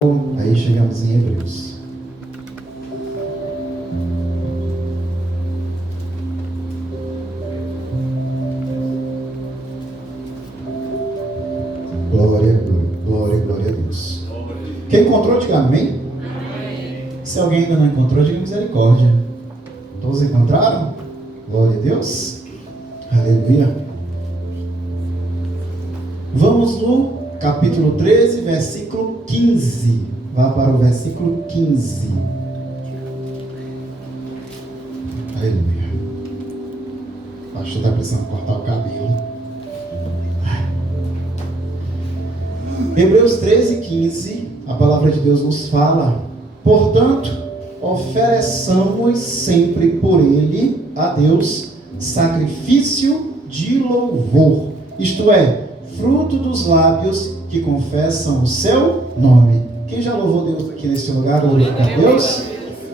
Aí chegamos em Hebreus. Glória a Deus. Quem encontrou, diga amém. Se alguém ainda não encontrou, diga misericórdia. Todos encontraram? Glória a Deus. Aleluia. Vamos no capítulo 13, versículo 15. Vá para o versículo 15. Aleluia. O pastor está precisando cortar o cabelo. Hebreus 13, 15. A palavra de Deus nos fala: portanto, ofereçamos sempre por ele a Deus sacrifício de louvor, isto é, fruto dos lábios que confessam o seu nome. Quem já louvou Deus aqui nesse lugar? Glória a Deus.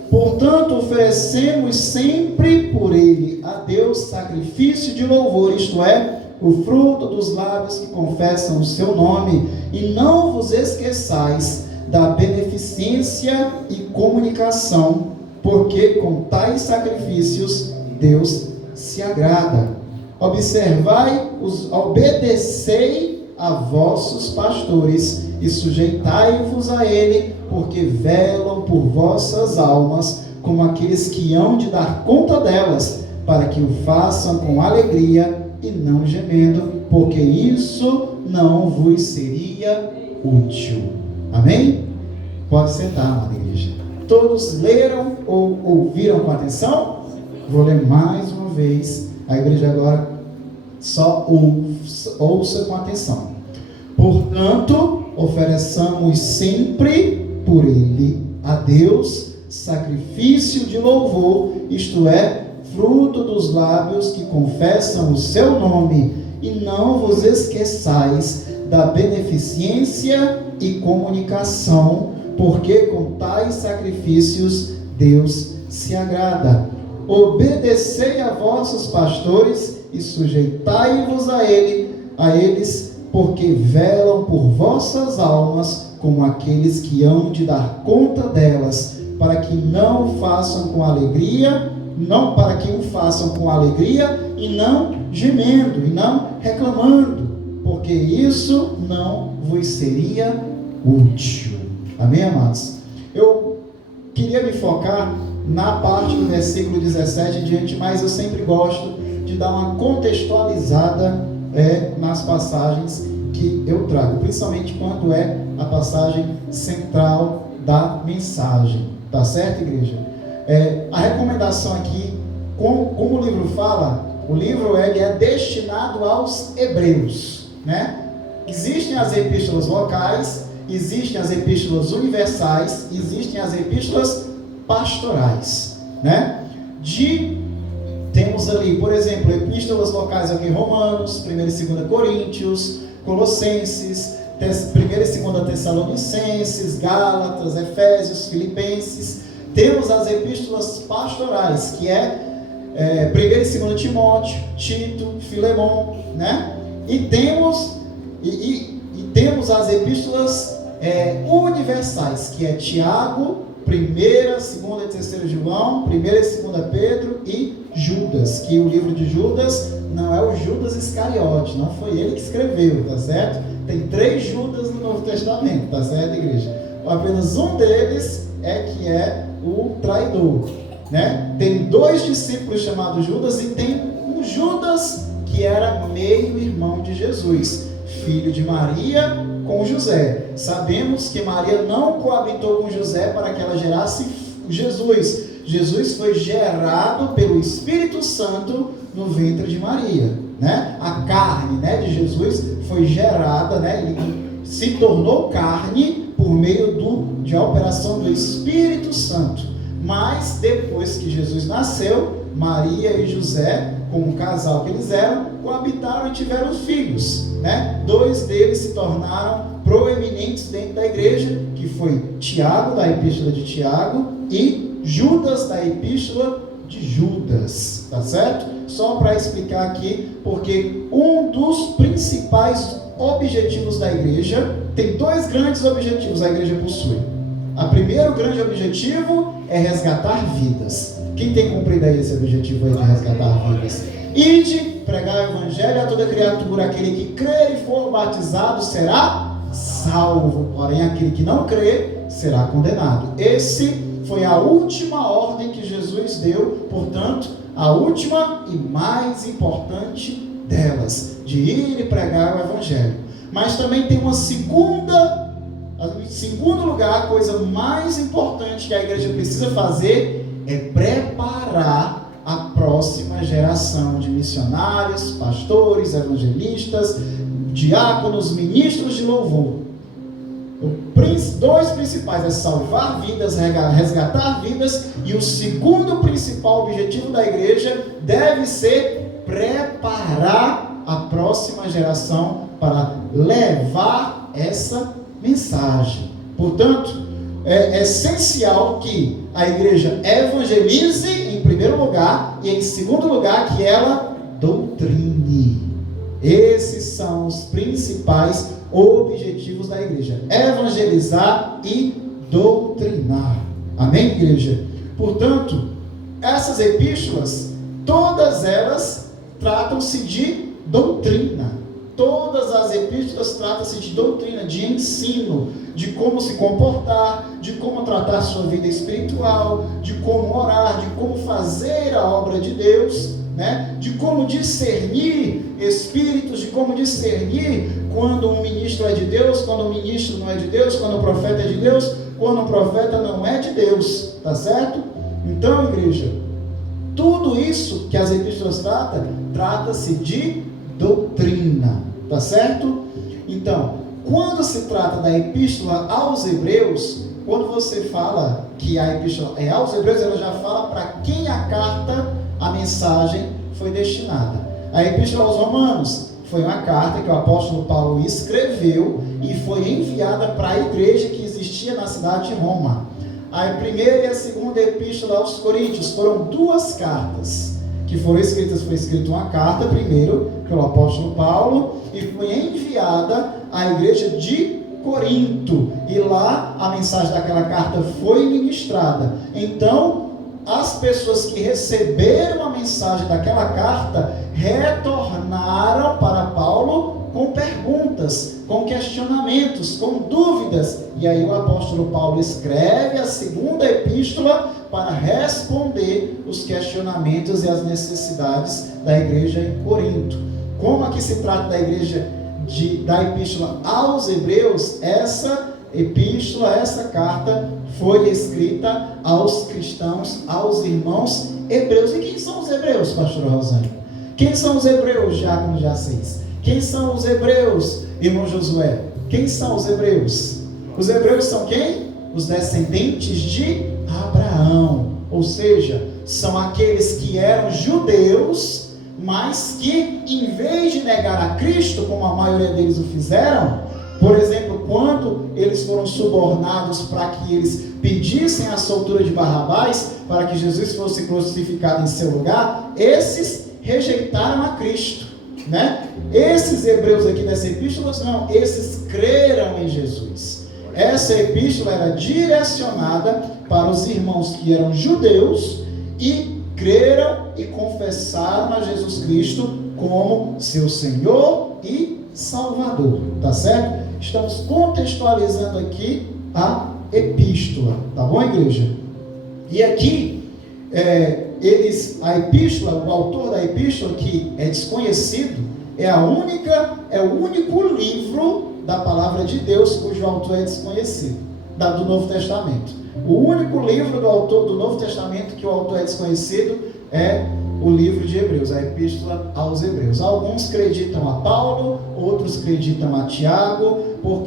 Portanto, oferecemos sempre por ele a Deus sacrifício de louvor, isto é, o fruto dos lábios que confessam o seu nome, e não vos esqueçais da beneficência e comunicação, porque com tais sacrifícios Deus se agrada. Obedecei a vossos pastores e sujeitai-vos a ele, porque velam por vossas almas, como aqueles que hão de dar conta delas, para que o façam com alegria e não gemendo, porque isso não vos seria útil. Amém? Pode sentar, amada igreja. Todos leram ou ouviram com atenção? Vou ler mais uma vez. A igreja agora só ouça com atenção. Portanto, ofereçamos sempre por ele a Deus sacrifício de louvor, isto é, fruto dos lábios que confessam o seu nome, e não vos esqueçais da beneficência e comunicação, porque com tais sacrifícios Deus se agrada. Obedecei a vossos pastores e sujeitai-vos a eles, porque velam por vossas almas, como aqueles que hão de dar conta delas, para que o façam com alegria e não gemendo, e não reclamando, porque isso não vos seria útil. Amém, amados? Eu queria me focar na parte do versículo 17 em diante, mas eu sempre gosto de dar uma contextualizada nas passagens que eu trago, principalmente quando é a passagem central da mensagem. Tá certo, igreja? A recomendação aqui, como o livro fala, o livro ele é destinado aos hebreus, né? Existem as epístolas locais, existem as epístolas universais, existem as epístolas pastorais, né? Temos ali, por exemplo, epístolas locais aqui, Romanos, 1 e 2 Coríntios, Colossenses, 1 e 2 Tessalonicenses, Gálatas, Efésios, Filipenses. Temos as epístolas pastorais, que 1 e 2 Timóteo, Tito, Filemon, né? E temos as epístolas universais, que é Tiago, 1, 2 e 3 João, 1 e 2 Pedro e Judas, que o livro de Judas não é o Judas Iscariote, não foi ele que escreveu, tá certo? Tem 3 Judas no Novo Testamento, tá certo, igreja? Apenas um deles que é o traidor, né? Tem 2 discípulos chamados Judas e tem um Judas que era meio-irmão de Jesus, filho de Maria com José. Sabemos que Maria não coabitou com José para que ela gerasse Jesus. Jesus foi gerado pelo Espírito Santo no ventre de Maria, né? A carne, né, de Jesus foi gerada, né? Ele se tornou carne por meio de operação do Espírito Santo. Mas depois que Jesus nasceu, Maria e José, como um casal que eles eram, coabitaram e tiveram filhos, né? 2 deles se tornaram proeminentes dentro da igreja, que foi Tiago, da epístola de Tiago, e Judas, da epístola de Judas, tá certo? Só para explicar aqui, porque um dos principais objetivos da igreja. Tem dois grandes objetivos a igreja possui. O primeiro grande objetivo é resgatar vidas. Quem tem cumprido aí esse objetivo aí de resgatar vidas? Ide, pregar o evangelho a toda criatura. Aquele que crer e for batizado será salvo, porém aquele que não crer será condenado. Esse foi a última ordem que Jesus deu, portanto, a última e mais importante delas, de ir e pregar o evangelho. Mas também tem uma segunda, em segundo lugar, a coisa mais importante que a igreja precisa fazer é preparar a próxima geração de missionários, pastores, evangelistas, diáconos, ministros de louvor. Dois principais é salvar vidas, resgatar vidas, e o segundo principal objetivo da igreja deve ser preparar a próxima geração para levar essa mensagem. Portanto, é essencial que a igreja evangelize em primeiro lugar e em segundo lugar que ela doutrine. Esses são os principais objetivos da igreja: evangelizar e doutrinar. Amém, igreja? Portanto, essas epístolas, todas elas tratam-se de doutrina. Todas as epístolas tratam-se de doutrina, de ensino, de como se comportar, de como tratar sua vida espiritual, de como orar, de como fazer a obra de Deus, né? De como discernir espíritos, de como discernir quando um ministro é de Deus, quando um ministro não é de Deus, quando o profeta é de Deus, quando o profeta não é de Deus, tá certo? Então, igreja, tudo isso que as epístolas tratam, trata-se de doutrina, tá certo? Então, quando se trata da epístola aos Hebreus, quando você fala que a epístola é aos Hebreus, ela já fala para quem a carta, a mensagem foi destinada. A epístola aos Romanos foi uma carta que o apóstolo Paulo escreveu e foi enviada para a igreja que existia na cidade de Roma. A primeira e a segunda epístola aos Coríntios foram duas cartas que foram escritas. Foi escrita uma carta primeiro pelo apóstolo Paulo e foi enviada à igreja de Corinto, e lá a mensagem daquela carta foi ministrada. Então, as pessoas que receberam a mensagem daquela carta retornaram para Paulo com perguntas, com questionamentos, com dúvidas, e aí o apóstolo Paulo escreve a segunda epístola para responder os questionamentos e as necessidades da igreja em Corinto. Como aqui se trata da igreja da epístola aos Hebreus, essa epístola, essa carta foi escrita aos cristãos, aos irmãos hebreus. E quem são os hebreus, pastor Rosane? Quem são os hebreus, Diácono Jacês? Quem são os hebreus, irmão Josué? Quem são os hebreus? Os hebreus são quem? Os descendentes de Abraão. Ou seja, são aqueles que eram judeus, mas que, em vez de negar a Cristo, como a maioria deles o fizeram, por exemplo, quando eles foram subornados para que eles pedissem a soltura de Barrabás, para que Jesus fosse crucificado em seu lugar, esses rejeitaram a Cristo, né? Esses hebreus aqui dessa epístola, não, esses creram em Jesus. Essa epístola era direcionada para os irmãos que eram judeus e creram e confessaram a Jesus Cristo como seu Senhor e Salvador, tá certo? Estamos contextualizando aqui a epístola, tá bom, igreja? E aqui, a epístola, o autor da epístola, que é desconhecido, é o único livro da palavra de Deus cujo autor é desconhecido, do Novo Testamento. O único livro do autor do Novo Testamento que o autor é desconhecido é o livro de Hebreus, a epístola aos Hebreus. Alguns acreditam a Paulo, outros acreditam a Tiago,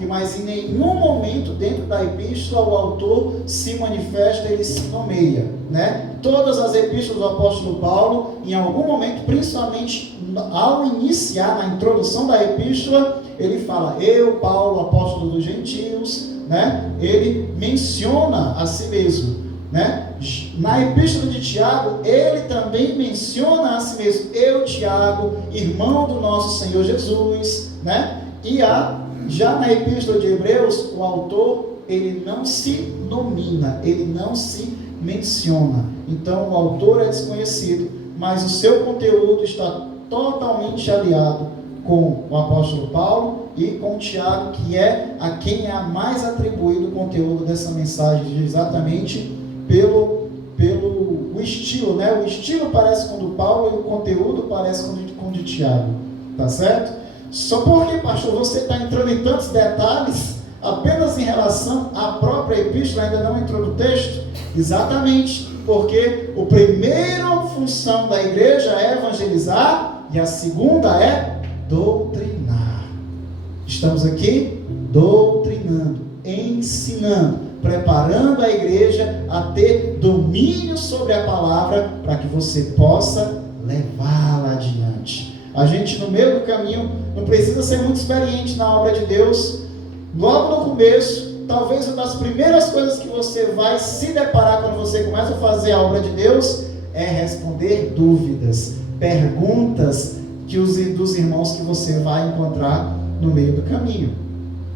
mas em nenhum momento dentro da epístola o autor se manifesta, ele se nomeia, né? Todas as epístolas do apóstolo Paulo, em algum momento, principalmente ao iniciar, na introdução da epístola, ele fala: eu, Paulo, apóstolo dos gentios, né? Ele menciona a si mesmo, né? Na epístola de Tiago, ele também menciona a si mesmo: eu, Tiago, irmão do nosso Senhor Jesus, né? E já na Epístola de Hebreus, o autor, ele não se nomina, ele não se menciona. Então, o autor é desconhecido, mas o seu conteúdo está totalmente aliado com o apóstolo Paulo e com Tiago, que é a quem é mais atribuído o conteúdo dessa mensagem, exatamente pelo o estilo, né? O estilo parece com o do Paulo e o conteúdo parece com o de Tiago, tá certo? Só porque, pastor, você está entrando em tantos detalhes, apenas em relação à própria epístola, ainda não entrou no texto? Exatamente, porque a primeira função da igreja é evangelizar e a segunda é doutrinar. Estamos aqui doutrinando, ensinando, preparando a igreja a ter domínio sobre a palavra para que você possa levá-la adiante. A gente, no meio do caminho, não precisa ser muito experiente na obra de Deus. Logo no começo, talvez uma das primeiras coisas que você vai se deparar quando você começa a fazer a obra de Deus é responder dúvidas, perguntas dos irmãos que você vai encontrar no meio do caminho.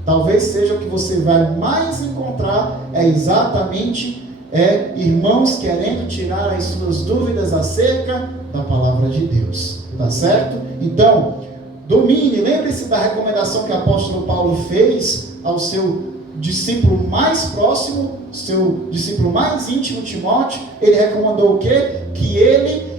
Talvez seja o que você vai mais encontrar, é exatamente irmãos querendo tirar as suas dúvidas acerca da palavra de Deus, tá certo? Então, domine, lembre-se da recomendação que o apóstolo Paulo fez ao seu discípulo mais próximo, seu discípulo mais íntimo, Timóteo. Ele recomendou o quê? Que ele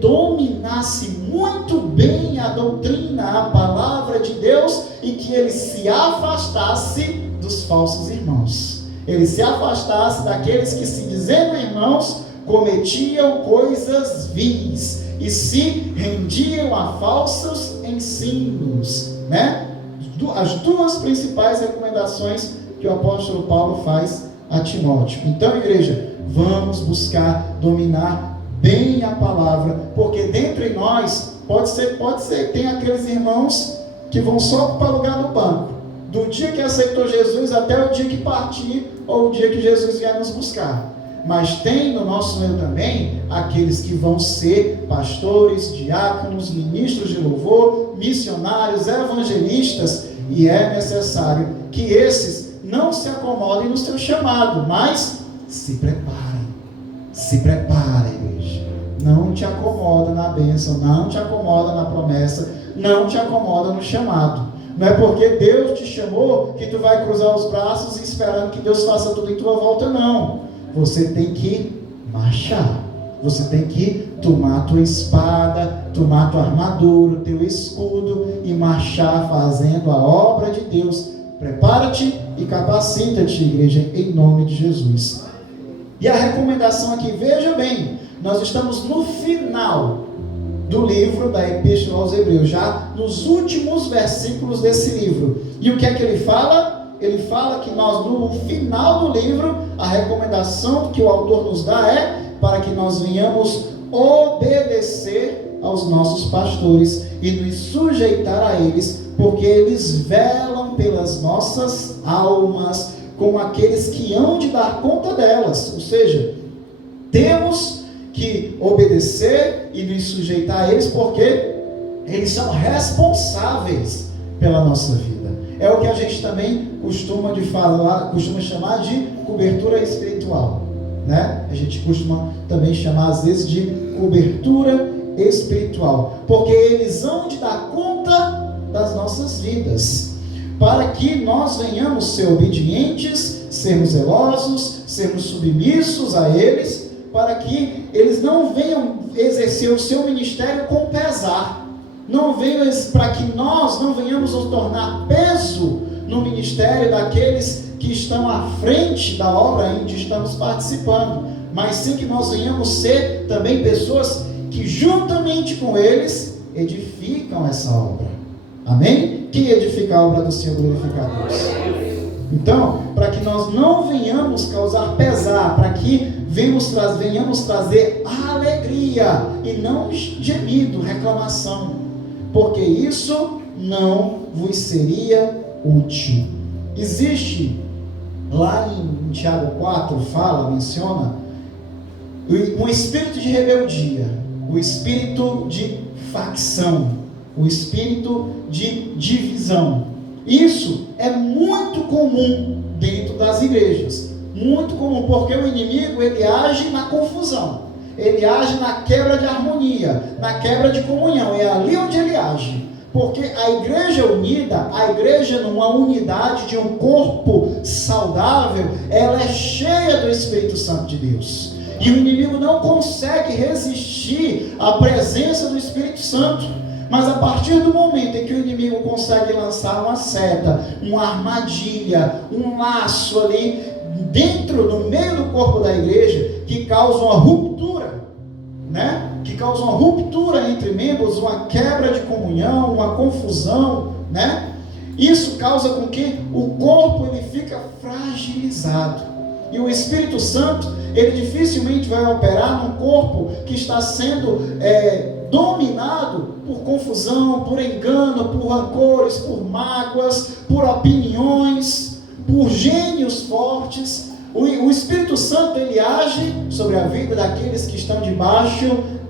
dominasse muito bem a doutrina, a palavra de Deus, e que ele se afastasse dos falsos irmãos. Ele se afastasse daqueles que, se dizendo irmãos, cometiam coisas vis e se rendiam a falsos ensinos, né? As duas principais recomendações que o apóstolo Paulo faz a Timóteo. Então, igreja, vamos buscar dominar bem a palavra, porque dentre nós pode ser que tenha aqueles irmãos que vão só ocupar lugar no banco, do dia que aceitou Jesus até o dia que partir, ou o dia que Jesus vier nos buscar. Mas tem no nosso meio também aqueles que vão ser pastores, diáconos, ministros de louvor, missionários, evangelistas, e é necessário que esses não se acomodem no seu chamado, mas se preparem, igreja. Não te acomoda na bênção, não te acomoda na promessa, não te acomoda no chamado. Não é porque Deus te chamou que tu vai cruzar os braços e esperando que Deus faça tudo em tua volta, não. Você tem que marchar. Você tem que tomar a tua espada, tomar a tua armadura, o teu escudo e marchar fazendo a obra de Deus. Prepara-te e capacita-te, igreja, em nome de Jesus. E a recomendação aqui, veja bem, nós estamos no final do livro da Epístola aos Hebreus, já nos últimos versículos desse livro. E o que é que ele fala? Ele fala que nós, no final do livro, a recomendação que o autor nos dá é para que nós venhamos obedecer aos nossos pastores e nos sujeitar a eles, porque eles velam pelas nossas almas, como aqueles que hão de dar conta delas. Ou seja, temos que obedecer e nos sujeitar a eles, porque eles são responsáveis pela nossa vida. É o que a gente também costuma chamar de cobertura espiritual, né? A gente costuma também chamar às vezes de cobertura espiritual, porque eles hão de dar conta das nossas vidas, para que nós venhamos ser obedientes, sermos zelosos, sermos submissos a eles, para que eles não venham exercer o seu ministério com pesar, para que nós não venhamos nos tornar peso no ministério daqueles que estão à frente da obra onde estamos participando, mas sim que nós venhamos ser também pessoas que juntamente com eles edificam essa obra. Amém? Quem edifica a obra do Senhor glorifica a Deus. Então, para que nós não venhamos causar pesar, para que venhamos trazer alegria e não gemido, reclamação, porque isso não vos seria útil. Existe, lá em Tiago 4, menciona um espírito de rebeldia, o espírito de facção, o espírito de divisão. Isso é muito comum dentro das igrejas, muito comum, porque o inimigo ele age na confusão, ele age na quebra de harmonia, na quebra de comunhão, é ali onde ele age. Porque a igreja unida, a igreja numa unidade de um corpo saudável, ela é cheia do Espírito Santo de Deus. E o inimigo não consegue resistir à presença do Espírito Santo. Mas a partir do momento em que o inimigo consegue lançar uma seta, uma armadilha, um laço ali, no meio do corpo da igreja, que causa uma ruptura, né? Que causa uma ruptura entre membros, uma quebra de comunhão, uma confusão, né? Isso causa com que o corpo ele fica fragilizado. E o Espírito Santo, ele dificilmente vai operar num corpo que está sendo dominado por confusão, por engano, por rancores, por mágoas, por opiniões, por gênios fortes. O Espírito Santo ele age sobre a vida daqueles que estão debaixo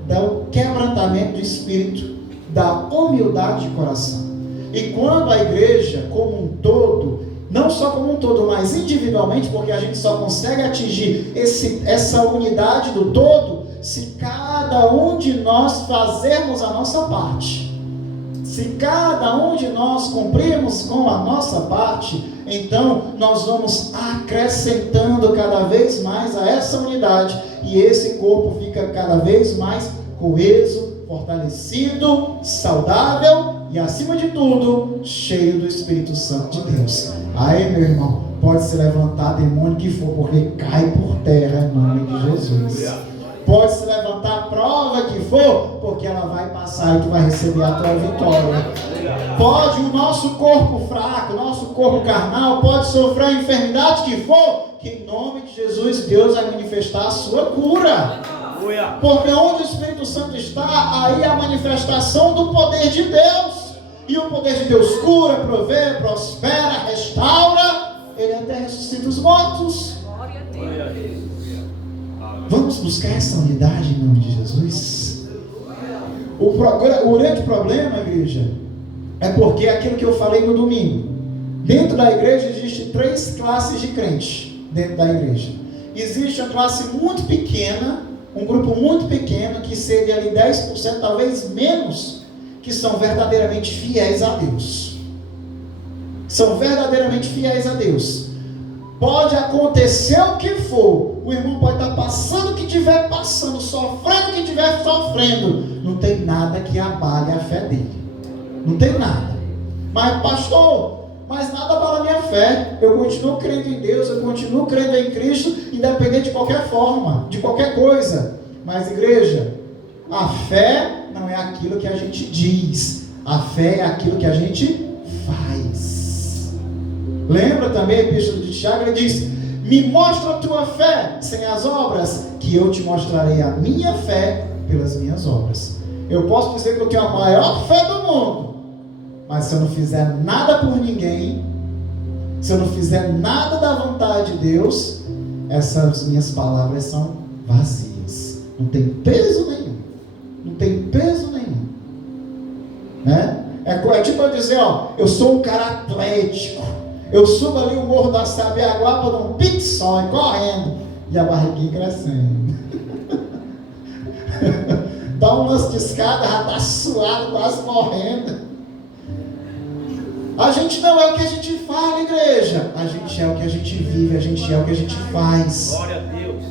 do quebrantamento do Espírito, da humildade de coração. E quando a igreja como um todo, não só como um todo, mas individualmente, porque a gente só consegue atingir essa unidade do todo se cada um de nós fazermos a nossa parte. Se cada um de nós cumprirmos com a nossa parte, então nós vamos acrescentando cada vez mais a essa unidade, e esse corpo fica cada vez mais coeso, fortalecido, saudável e, acima de tudo, cheio do Espírito Santo de Deus. Aí, meu irmão, pode se levantar demônio que for, porque cai por terra em nome de Jesus. Pode se levantar a prova que for, porque ela vai passar e tu vai receber a tua vitória. Pode o nosso corpo fraco, o nosso corpo carnal, pode sofrer a enfermidade que for, que em nome de Jesus Deus vai manifestar a sua cura. Porque onde o Espírito Santo está, aí a manifestação do poder de Deus. E o poder de Deus cura, provê, prospera, restaura. Ele até ressuscita os mortos. Glória a Deus. Vamos buscar essa unidade em nome de Jesus. O grande problema, igreja, é porque aquilo que eu falei no domingo, dentro da igreja existem 3 classes de crentes dentro da igreja. Existe uma classe muito pequena, um grupo muito pequeno, que seria ali 10%, talvez menos, que são verdadeiramente fiéis a Deus. São verdadeiramente fiéis a Deus. Pode acontecer o que for, o irmão pode estar passando o que estiver passando, sofrendo o que estiver sofrendo, não tem nada que abale a fé dele. Não tem nada. Mas pastor, mas nada abala a minha fé. Eu continuo crendo em Deus, eu continuo crendo em Cristo, independente de qualquer forma, de qualquer coisa. Mas igreja, a fé não é aquilo que a gente diz, a fé é aquilo que a gente faz. Lembra também a epístola de Tiago, ele diz: me mostra a tua fé sem as obras, que eu te mostrarei a minha fé pelas minhas obras. Eu posso dizer que eu tenho a maior fé do mundo, mas se eu não fizer nada por ninguém, se eu não fizer nada da vontade de Deus, essas minhas palavras são vazias. Não tem peso nenhum. Não tem peso nenhum. Né? É tipo eu dizer, ó, eu sou um cara atlético. Eu subo ali o Morro da Sabiaguaba num pique só, correndo, e a barriguinha crescendo. Dá um lance de escada, já está suado, quase morrendo. A gente não é o que a gente fala, igreja. A gente é o que a gente vive, a gente é o que a gente faz. Glória a Deus.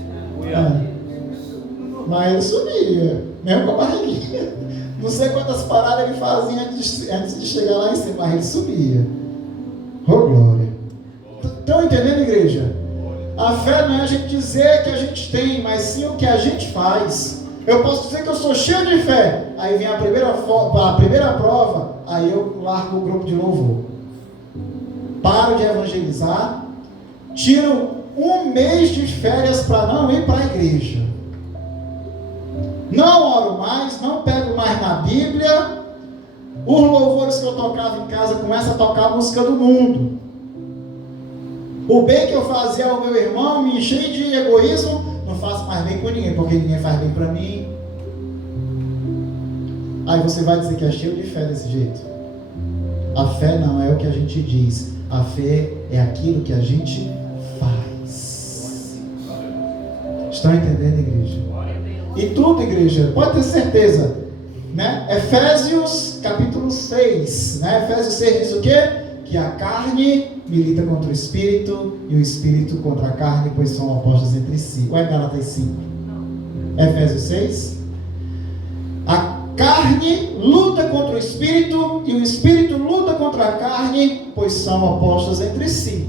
Mas ele sumia, mesmo com a barriguinha. Não sei quantas paradas ele fazia antes de chegar lá em cima, mas ele sumia. Oh, glória. Estão entendendo, igreja? A fé não é a gente dizer que a gente tem, mas sim o que a gente faz. Eu posso dizer que eu sou cheio de fé, aí vem a primeira prova, aí eu largo o grupo de louvor, paro de evangelizar, tiro um mês de férias para não ir para a igreja, não oro mais, não pego mais na Bíblia. Os louvores que eu tocava em casa começam a tocar a música do mundo. O bem que eu fazia ao meu irmão me enchei de egoísmo. Não faço mais bem com ninguém, porque ninguém faz bem para mim. Aí você vai dizer que é cheio de fé desse jeito. A fé não é o que a gente diz. A fé é aquilo que a gente faz. Estão entendendo, igreja? E tudo, igreja, pode ter certeza, né? Efésios capítulo 6, né? Efésios 6 diz o quê? Que a carne milita contra o espírito e o espírito contra a carne, pois são opostos entre si. Ou é Gálatas 5? Efésios 6. A carne luta contra o espírito e o espírito luta contra a carne, pois são opostos entre si.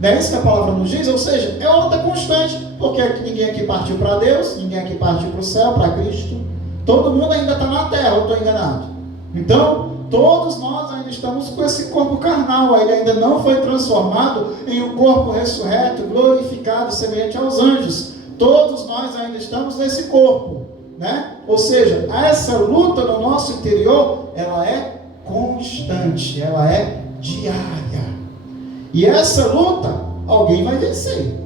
Não é isso que a palavra nos diz? Ou seja, é uma luta constante, porque ninguém aqui partiu para Deus, ninguém aqui partiu para o céu, para Cristo. Todo mundo ainda está na terra, eu estou enganado. Então, todos nós ainda estamos com esse corpo carnal, ele ainda não foi transformado em um corpo ressurreto, glorificado, semelhante aos anjos. Todos nós ainda estamos nesse corpo, né? Ou seja, essa luta no nosso interior, ela é constante, ela é diária. E essa luta, alguém vai vencer.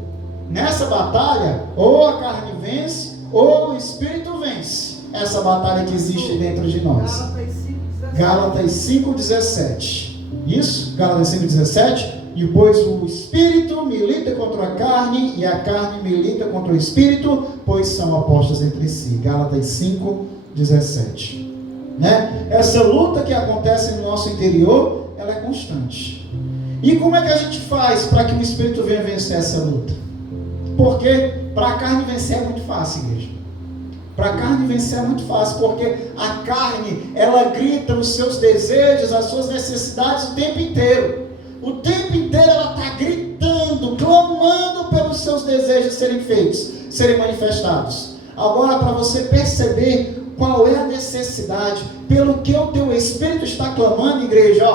Nessa batalha, ou a carne vence, ou o espírito vence. Essa batalha que existe dentro de nós. Gálatas 5,17. Isso? Gálatas 5,17. E pois o espírito milita contra a carne, e a carne milita contra o espírito, pois são opostos entre si. Gálatas 5,17. Né? Essa luta que acontece no nosso interior, ela é constante. E como é que a gente faz para que o espírito venha vencer essa luta? Porque para a carne vencer é muito fácil, igreja. Para a carne vencer é muito fácil, porque a carne, ela grita os seus desejos, as suas necessidades o tempo inteiro. O tempo inteiro ela está gritando, clamando pelos seus desejos serem feitos, serem manifestados. Agora, para você perceber qual é a necessidade, pelo que o teu espírito está clamando, igreja,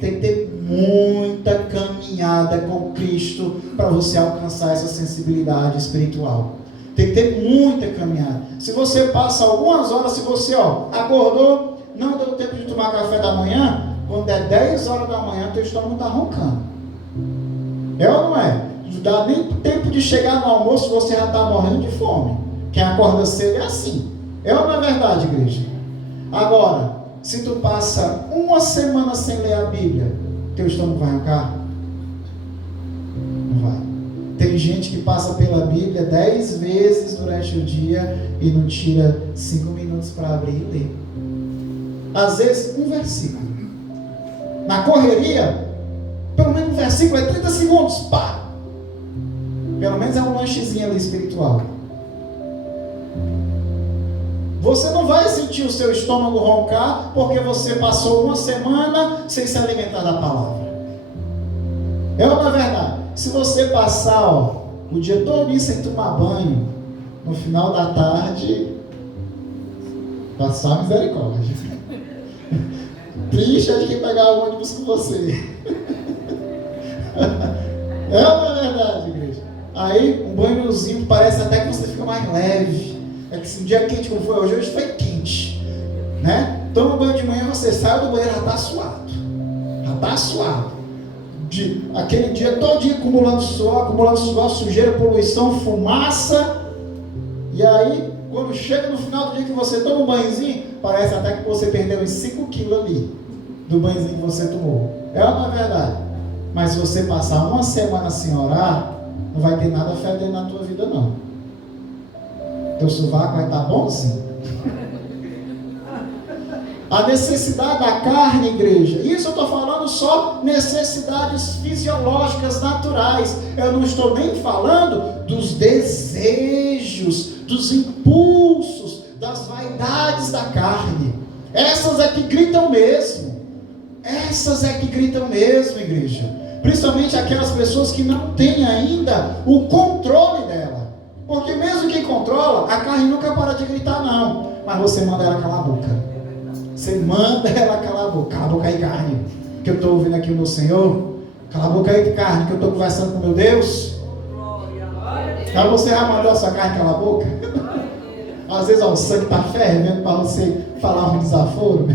tem que ter muita caminhada com Cristo para você alcançar essa sensibilidade espiritual. Tem que ter muita caminhada. Se você passa algumas horas, se você acordou, não deu tempo de tomar café da manhã, quando é 10 horas da manhã, teu estômago está roncando. É ou não é? Não dá nem tempo de chegar no almoço, você já está morrendo de fome. Quem acorda cedo é assim. É ou não é verdade, igreja? Agora, se tu passa uma semana sem ler a Bíblia, teu estômago vai roncar? Não vai. Tem gente que passa pela Bíblia 10 vezes durante o dia e não tira 5 minutos para abrir e ler. Às vezes, um versículo. Na correria, pelo menos um versículo é 30 segundos. Pá! Pelo menos é um lanchezinho ali espiritual. Você não vai sentir o seu estômago roncar porque você passou uma semana sem se alimentar da palavra. É ou não é verdade? Se você passar o dia todo sem tomar banho, no final da tarde, passar misericórdia. Triste é de quem pegar o ônibus com você. É ou não é verdade, igreja? Aí um banhozinho parece até que você fica mais leve. É que se um dia quente como foi hoje foi quente, né? Toma um banho de manhã, você sai do banheiro, já está suado. Já está suado. Aquele dia todo acumulando suor, sujeira, poluição, fumaça. E aí, quando chega no final do dia que você toma um banhozinho, parece até que você perdeu uns 5 quilos ali, do banhozinho que você tomou. É ou não é verdade? Mas se você passar uma semana sem orar, não vai ter nada fedendo na tua vida não. Teu sovaco vai estar bonzinho. A necessidade da carne, igreja. Isso eu estou falando só necessidades fisiológicas naturais. Eu não estou nem falando dos desejos, dos impulsos, das vaidades da carne. Essas é que gritam mesmo. Essas é que gritam mesmo, igreja. Principalmente aquelas pessoas que não têm ainda o controle dela. Porque mesmo quem controla, a carne nunca para de gritar não. Mas você manda ela calar a boca. Você manda ela calar a boca. Cala a boca aí, carne, que eu estou ouvindo aqui o meu Senhor. Cala a boca aí, carne, que eu estou conversando com o meu Deus. Aí você já mandou a sua carne calar a boca? Às vezes o sangue está fervendo para você falar um desaforo.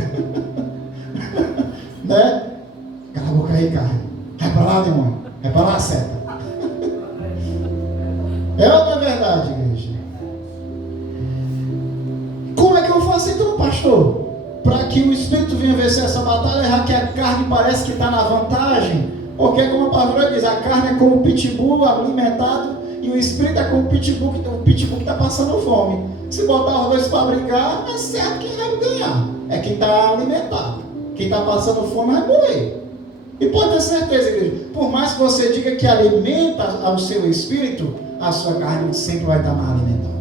Né? Cala a boca aí, carne. Vai para lá, demônio. Vai para lá, seta. É ou não é verdade, igreja? Como é que eu faço então, pastor? para que o Espírito venha vencer essa batalha, já que a carne parece que está na vantagem, porque como a palavra diz, a carne é como o pitbull alimentado, e o Espírito é como o pitbull que está passando fome. Se botar os dois para brigar, é certo quem vai ganhar, é quem está alimentado. Quem está passando fome vai morrer. E pode ter certeza, igreja, por mais que você diga que alimenta ao seu espírito, a sua carne sempre vai estar mal alimentada.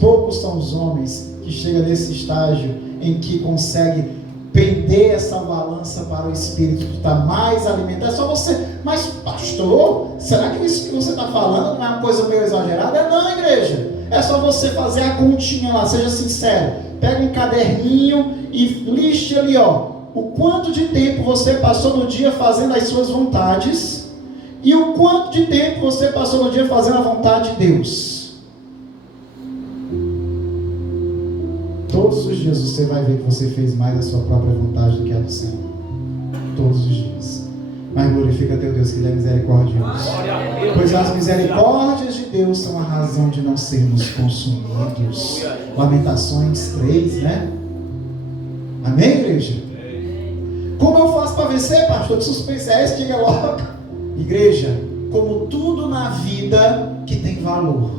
Poucos são os homens que chegam nesse estágio em que conseguem pender essa balança para o espírito que está mais alimentado. É só você, mas pastor, será que isso que você está falando não é uma coisa meio exagerada? Não, igreja, é só você fazer a continha lá, seja sincero, pega um caderninho e liste ali, o quanto de tempo você passou no dia fazendo as suas vontades e o quanto de tempo você passou no dia fazendo a vontade de Deus. Todos os dias você vai ver que você fez mais a sua própria vontade do que a do Senhor. Todos os dias. Mas glorifica teu Deus, que ele é misericordioso. Pois as misericórdias de Deus são a razão de não sermos consumidos. Lamentações 3, né? Amém, igreja? Como eu faço para vencer, pastor? Que suspense é esse? Diga logo. Igreja, como tudo na vida que tem valor,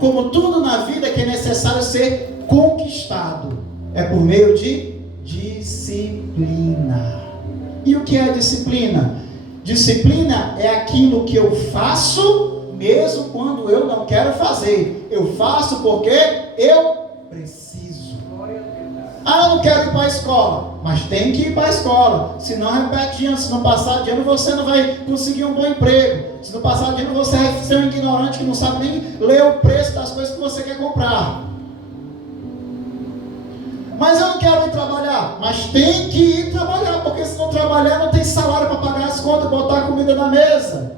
como tudo na vida que é necessário ser conquistado, é por meio de disciplina. E o que é disciplina? Disciplina é aquilo que eu faço mesmo quando eu não quero fazer. Eu faço porque eu preciso. Eu não quero ir para a escola, mas tem que ir para a escola. Se não, repete de ano. Se não passar de ano, você não vai conseguir um bom emprego. Se não passar de ano, você vai ser um ignorante que não sabe nem ler o preço das coisas que você quer comprar. Mas eu não quero ir trabalhar, mas tem que ir trabalhar, porque se não trabalhar não tem salário para pagar as contas, botar a comida na mesa.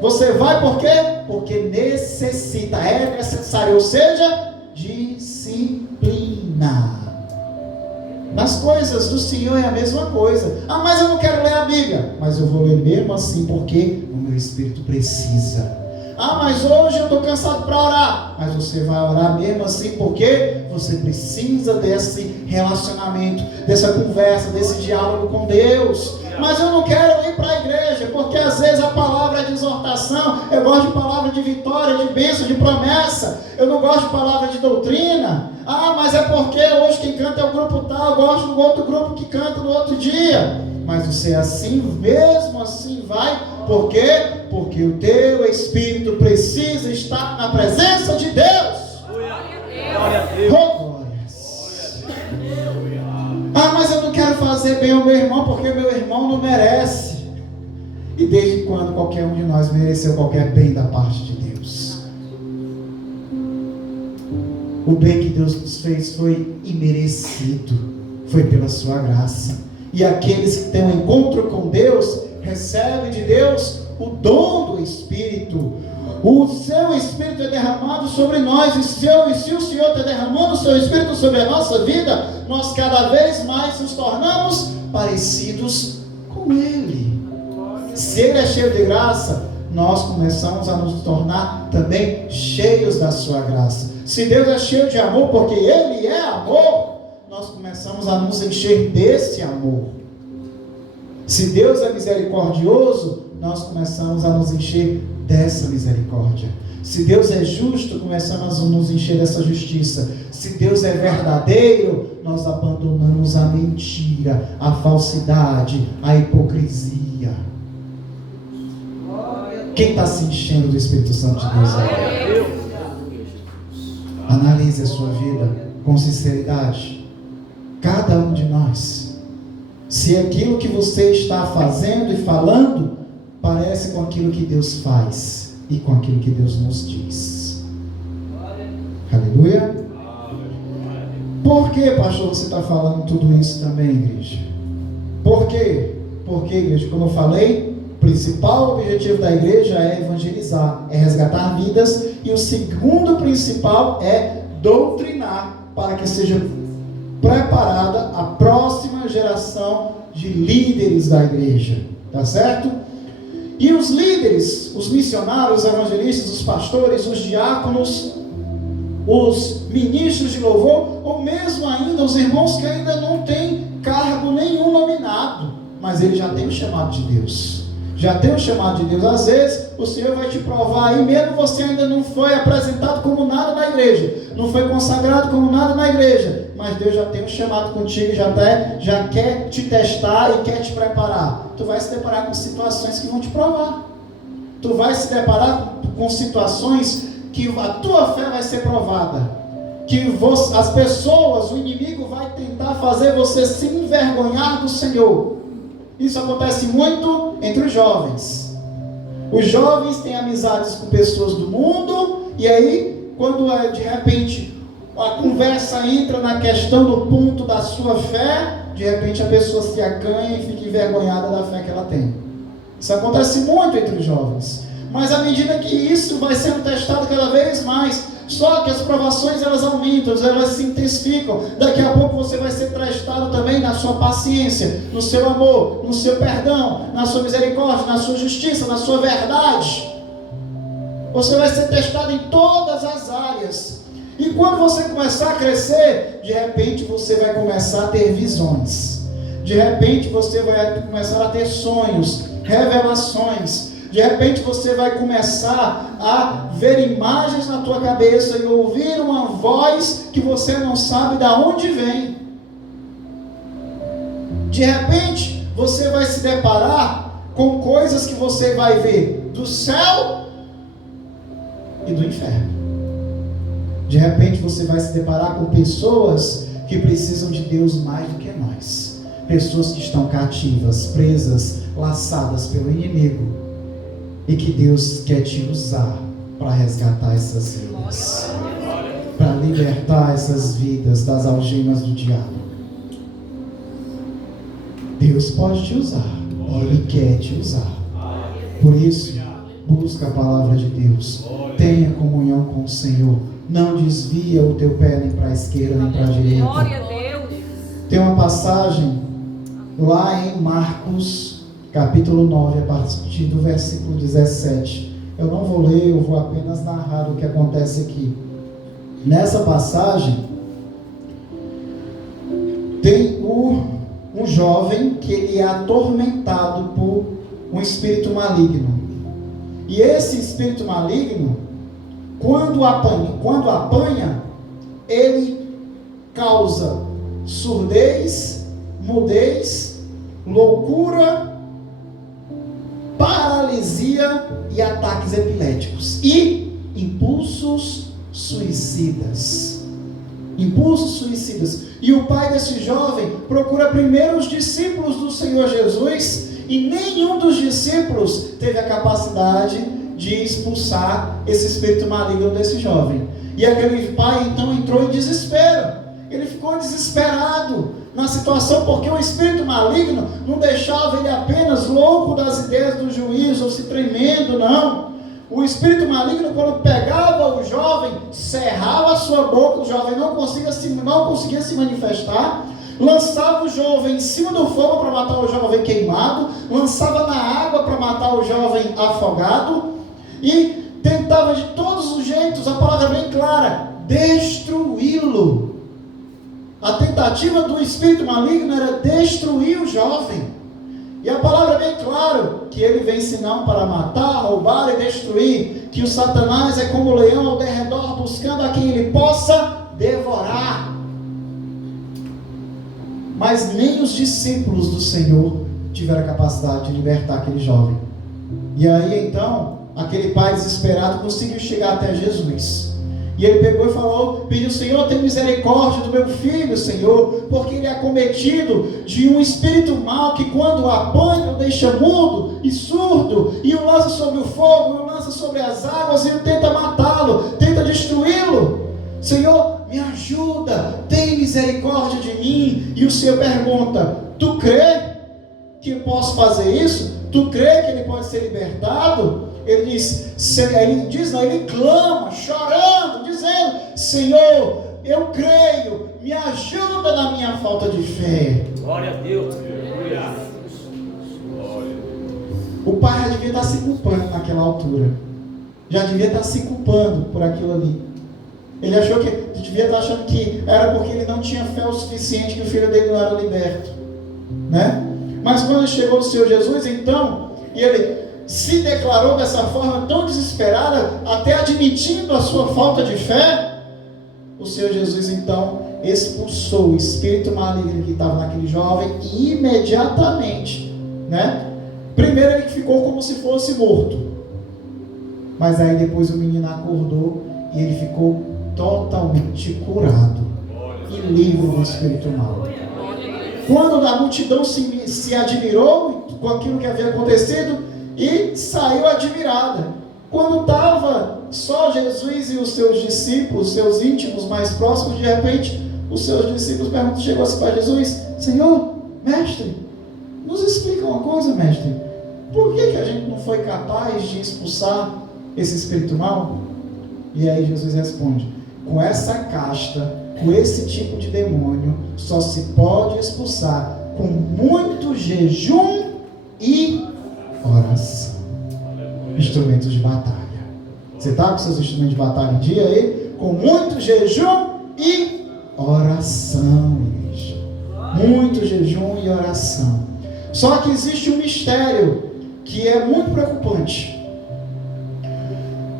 Você vai por quê? Porque necessita, é necessário, ou seja, disciplina. Nas coisas do Senhor é a mesma coisa. Mas eu não quero ler a Bíblia, mas eu vou ler mesmo assim, porque o meu espírito precisa. Mas hoje eu estou cansado para orar. Mas você vai orar mesmo assim, porque você precisa desse relacionamento, dessa conversa, desse diálogo com Deus. Mas eu não quero ir para a igreja, porque às vezes a palavra é de exortação. Eu gosto de palavra de vitória, de bênção, de promessa. Eu não gosto de palavra de doutrina. Mas é porque hoje quem canta é o grupo tal. Eu gosto do outro grupo que canta no outro dia. Mas você assim, mesmo assim vai. Por quê? Porque o teu espírito precisa estar na presença de Deus. Glória a Deus. Glórias. Mas eu não quero fazer bem ao meu irmão, porque meu irmão não merece. E desde quando qualquer um de nós mereceu qualquer bem da parte de Deus? O bem que Deus nos fez foi imerecido, foi pela sua graça. E aqueles que têm um encontro com Deus recebem de Deus o dom do Espírito. O seu Espírito é derramado sobre nós. E se o Senhor está derramando o seu Espírito sobre a nossa vida, nós cada vez mais nos tornamos parecidos com Ele. Se Ele é cheio de graça, nós começamos a nos tornar também cheios da sua graça. Se Deus é cheio de amor, porque Ele é amor, nós começamos a nos encher desse amor. Se Deus é misericordioso, nós começamos a nos encher dessa misericórdia. Se Deus é justo, começamos a nos encher dessa justiça. Se Deus é verdadeiro, nós abandonamos a mentira, a falsidade, a hipocrisia. Quem está se enchendo do Espírito Santo de Deus agora? Analise a sua vida com sinceridade. Cada um de nós. Se aquilo que você está fazendo e falando parece com aquilo que Deus faz e com aquilo que Deus nos diz. Aleluia. Por que, pastor, você está falando tudo isso também, igreja? Por quê? Porque, igreja, como eu falei, o principal objetivo da igreja é evangelizar, é resgatar vidas, e o segundo principal é doutrinar, para que seja preparada a próxima geração de líderes da igreja, tá certo? E os líderes, os missionários, os evangelistas, os pastores, os diáconos, os ministros de louvor, ou mesmo ainda os irmãos que ainda não têm cargo nenhum nominado, mas ele já tem o chamado de Deus. Já tem o chamado de Deus. Às vezes o Senhor vai te provar aí, mesmo você ainda não foi apresentado como nada na igreja, não foi consagrado como nada na igreja, mas Deus já tem um chamado contigo, já quer te testar e quer te preparar. Tu vai se deparar com situações que vão te provar. Tu vai se deparar com situações que a tua fé vai ser provada, que as pessoas, o inimigo vai tentar fazer você se envergonhar do Senhor. Isso acontece muito entre os jovens. Os jovens têm amizades com pessoas do mundo, e aí, quando de repente a conversa entra na questão do ponto da sua fé, de repente a pessoa se acanha e fica envergonhada da fé que ela tem. Isso acontece muito entre os jovens. Mas à medida que isso vai sendo testado cada vez mais, só que as provações elas aumentam, elas se intensificam. Daqui a pouco você vai ser testado também na sua paciência, no seu amor, no seu perdão, na sua misericórdia, na sua justiça, na sua verdade. Você vai ser testado em todas as áreas. E quando você começar a crescer, de repente você vai começar a ter visões. De repente você vai começar a ter sonhos, revelações. De repente você vai começar a ver imagens na tua cabeça e ouvir uma voz que você não sabe de onde vem. De repente você vai se deparar com coisas que você vai ver do céu e do inferno. De repente você vai se deparar com pessoas que precisam de Deus mais do que nós. Pessoas que estão cativas, presas, laçadas pelo inimigo. E que Deus quer te usar para resgatar essas vidas, para libertar essas vidas das algemas do diabo. Deus pode te usar, Ele quer te usar. Por isso, busca a palavra de Deus, tenha comunhão com o Senhor, não desvia o teu pé nem para a esquerda nem para a direita. Glória a Deus. Tem uma passagem lá em Marcos capítulo 9, a partir do versículo 17. Eu não vou ler, eu vou apenas narrar o que acontece aqui. Nessa passagem, tem um jovem que ele é atormentado por um espírito maligno. E esse espírito maligno, quando apanha, ele causa surdez, mudez, loucura, paralisia e ataques epiléticos e impulsos suicidas. E o pai desse jovem procura primeiro os discípulos do Senhor Jesus, e nenhum dos discípulos teve a capacidade de expulsar esse espírito maligno desse jovem. E aquele pai então entrou em desespero. Ele ficou desesperado na situação, porque o espírito maligno não deixava ele apenas louco das ideias do juízo, ou se tremendo, não. O espírito maligno, quando pegava o jovem, cerrava a sua boca, o jovem não conseguia se manifestar, lançava o jovem em cima do fogo para matar o jovem queimado, lançava na água para matar o jovem afogado, e tentava de todos os jeitos, a palavra é bem clara, destruí-lo. A tentativa do espírito maligno era destruir o jovem. E a palavra é bem clara, que ele vem senão para matar, roubar e destruir, que o Satanás é como um leão ao derredor, buscando a quem ele possa devorar. Mas nem os discípulos do Senhor tiveram a capacidade de libertar aquele jovem. E aí então, aquele pai desesperado conseguiu chegar até Jesus. E ele pegou e falou, pediu: Senhor, tem misericórdia do meu filho, Senhor, porque ele é acometido de um espírito mau, que quando o apanha, o deixa mudo e surdo, e o lança sobre o fogo, e o lança sobre as águas, e tenta matá-lo, tenta destruí-lo. Senhor, me ajuda, tem misericórdia de mim. E o Senhor pergunta: tu crê que eu posso fazer isso? Tu crê que ele pode ser libertado? Ele clama, chorando, dizendo: Senhor, eu creio, me ajuda na minha falta de fé. Glória a Deus. O pai já devia estar se culpando naquela altura. Já devia estar se culpando por aquilo ali. Ele achou que, devia estar achando que era porque ele não tinha fé o suficiente, que o filho dele não era liberto, né? Mas quando ele chegou no Senhor Jesus, então, e ele se declarou dessa forma tão desesperada, até admitindo a sua falta de fé, o Senhor Jesus então expulsou o espírito maligno que estava naquele jovem e imediatamente, né? Primeiro ele ficou como se fosse morto, mas aí depois o menino acordou e ele ficou totalmente curado e livre do espírito mau. Quando a multidão se admirou com aquilo que havia acontecido e saiu admirada. Quando estava só Jesus e os seus discípulos, seus íntimos mais próximos, de repente os seus discípulos chegou assim para Jesus: Senhor, mestre, nos explica uma coisa, mestre, por que a gente não foi capaz de expulsar esse espírito mau? E aí Jesus responde: com essa casta, com esse tipo de demônio, só se pode expulsar com muito jejum e oração. Instrumentos de batalha. Você está com seus instrumentos de batalha em dia aí? Com muito jejum e oração, igreja. Muito jejum e oração. Só que existe um mistério que é muito preocupante.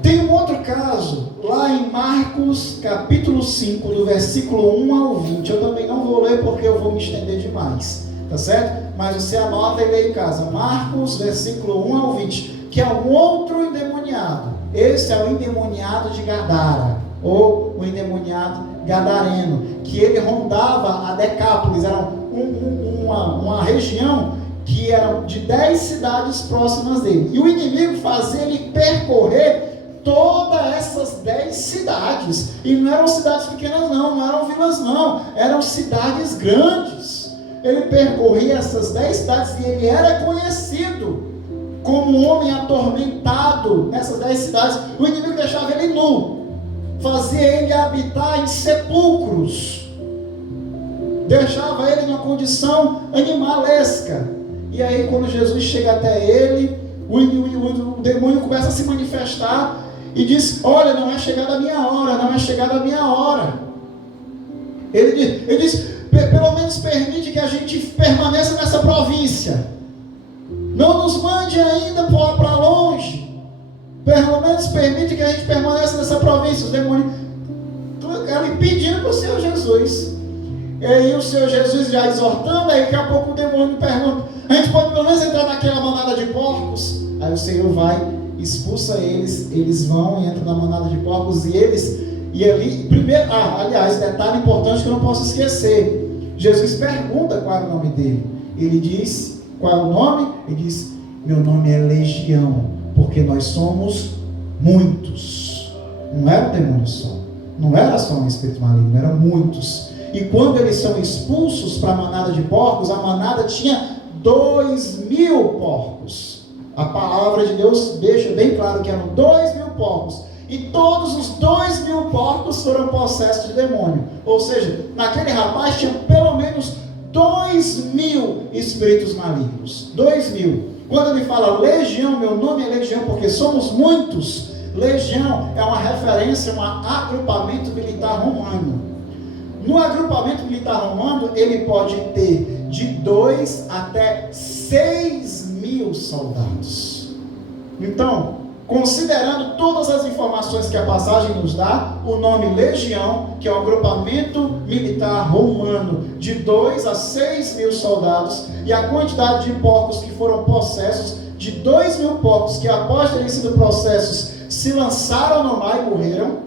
Tem um outro caso, lá em Marcos, capítulo 5, do versículo 1 ao 20. Eu também não vou ler porque eu vou me estender demais, tá certo? Mas você anota e lê em casa. Marcos, versículo 1 ao 20, que é um outro endemoniado. Esse é o endemoniado de Gadara, ou o endemoniado gadareno, que ele rondava a Decápolis. Era uma região que era de 10 cidades próximas dele. E o inimigo fazia ele percorrer todas essas 10 cidades. E não eram cidades pequenas não eram vilas não, eram cidades grandes. Ele percorria essas 10 cidades e ele era conhecido como um homem atormentado nessas 10 cidades. O inimigo deixava ele nu, fazia ele habitar em sepulcros, deixava ele numa condição animalesca. E aí quando Jesus chega até ele, o demônio começa a se manifestar e diz: olha, não é chegada a minha hora, não é chegada a minha hora. Ele diz: pelo menos permite que a gente permaneça nessa província, não nos mande ainda para longe, pelo menos permite que a gente permaneça nessa província. Os demônios ali pedindo para o Senhor Jesus, e aí o Senhor Jesus já exortando. Aí daqui a pouco o demônio pergunta: a gente pode pelo menos entrar naquela manada de porcos? Aí o Senhor vai, expulsa eles, eles vão e entram na manada de porcos, e ali, primeiro, aliás, detalhe importante que eu não posso esquecer, Jesus pergunta qual é o nome dele. Ele diz: qual é o nome? Ele diz: meu nome é Legião, porque nós somos muitos. Não era um demônio só, não era só um espírito maligno, eram muitos. E quando eles são expulsos para a manada de porcos, a manada tinha 2.000 porcos. A palavra de Deus deixa bem claro que eram 2.000 porcos. E todos os 2.000 porcos foram possessos de demônio. Ou seja, naquele rapaz tinha pelo menos 2.000 espíritos malignos. 2.000. Quando ele fala legião, meu nome é Legião porque somos muitos. Legião é uma referência a um agrupamento militar romano. No agrupamento militar romano, ele pode ter de 2 até 6.000 soldados. Então, considerando todas as informações que a passagem nos dá, o nome Legião, que é um agrupamento militar romano de 2 a 6.000 soldados, e a quantidade de porcos que foram possessos, de 2.000 porcos que após terem sido possessos, se lançaram no mar e morreram,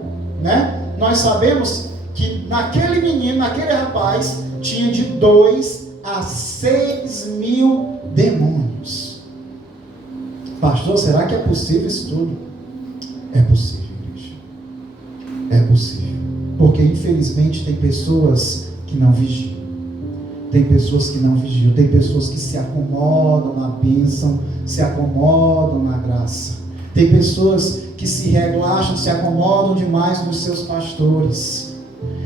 né? Nós sabemos que naquele menino, naquele rapaz, tinha de 2 a 6.000 demônios. Pastor, será que é possível isso tudo? É possível, igreja. É possível. Porque infelizmente tem pessoas que não vigiam. Tem pessoas que não vigiam. Tem pessoas que se acomodam na bênção, se acomodam na graça. Tem pessoas que se relaxam, se acomodam demais nos seus pastores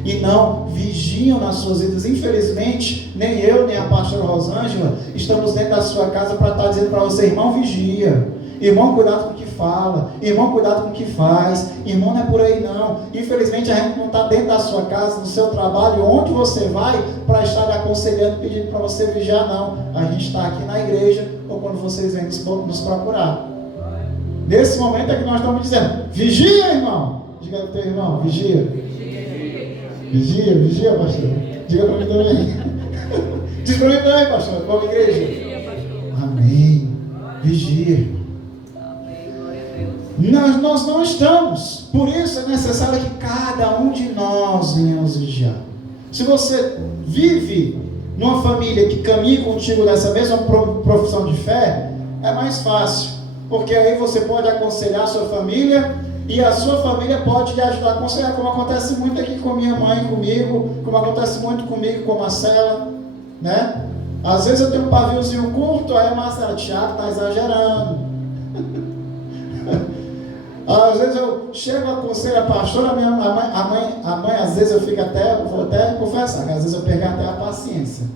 e não vigiam nas suas vidas. Infelizmente, nem eu, nem a pastora Rosângela estamos dentro da sua casa para estar dizendo para você: irmão, vigia, irmão, cuidado com o que fala, irmão, cuidado com o que faz, irmão, não é por aí não. Infelizmente a gente não está dentro da sua casa, do seu trabalho, onde você vai, para estar lhe aconselhando, pedindo para você vigiar, não. A gente está aqui na igreja, ou quando vocês vêm nos procurar. Nesse momento é que nós estamos dizendo, vigia, irmão. Diga para o teu irmão, vigia. Vigia, pastor. Diga para mim também. Diz para mim também, pastor, como igreja. Amém. Vigia. Nós não estamos. Por isso é necessário que cada um de nós venhamos vigiar. Se você vive numa família que caminha contigo dessa mesma profissão de fé, é mais fácil. Porque aí você pode aconselhar a sua família e a sua família pode lhe ajudar a aconselhar, como acontece muito aqui com minha mãe, comigo, como acontece muito comigo, com a Marcela, né? Às vezes eu tenho um paviozinho curto, aí a Marcela, Tiago, está exagerando. Às vezes eu chego, aconselho a pastora, a mãe, às vezes eu fico vou até confessar, que às vezes eu perco até a paciência.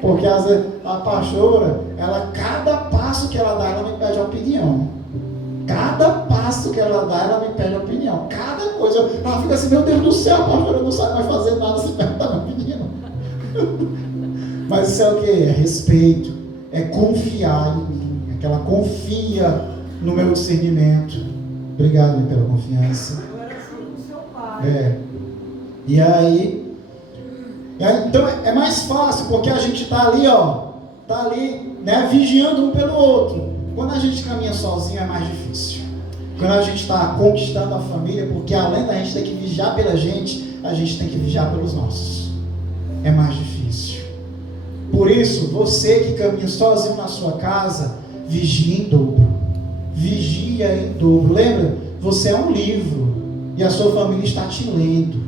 Porque às vezes a pastora, cada passo que ela dá, ela me pede opinião. Cada passo que ela dá, ela me pede opinião. Cada coisa, ela fica assim, meu Deus do céu, a pastora não sabe mais fazer nada se perguntar minha opinião. Mas isso é o que? É respeito, é confiar em mim, é que ela confia no meu discernimento. Obrigado pela confiança. E aí, então é mais fácil, porque a gente está ali, né, vigiando um pelo outro. Quando a gente caminha sozinho é mais difícil. Quando a gente está conquistando a família, porque além da gente ter que vigiar pela gente, a gente tem que vigiar pelos nossos. É mais difícil. Por isso, você que caminha sozinho na sua casa, vigia em dobro. Vigia em dobro. Lembra? Você é um livro e a sua família está te lendo.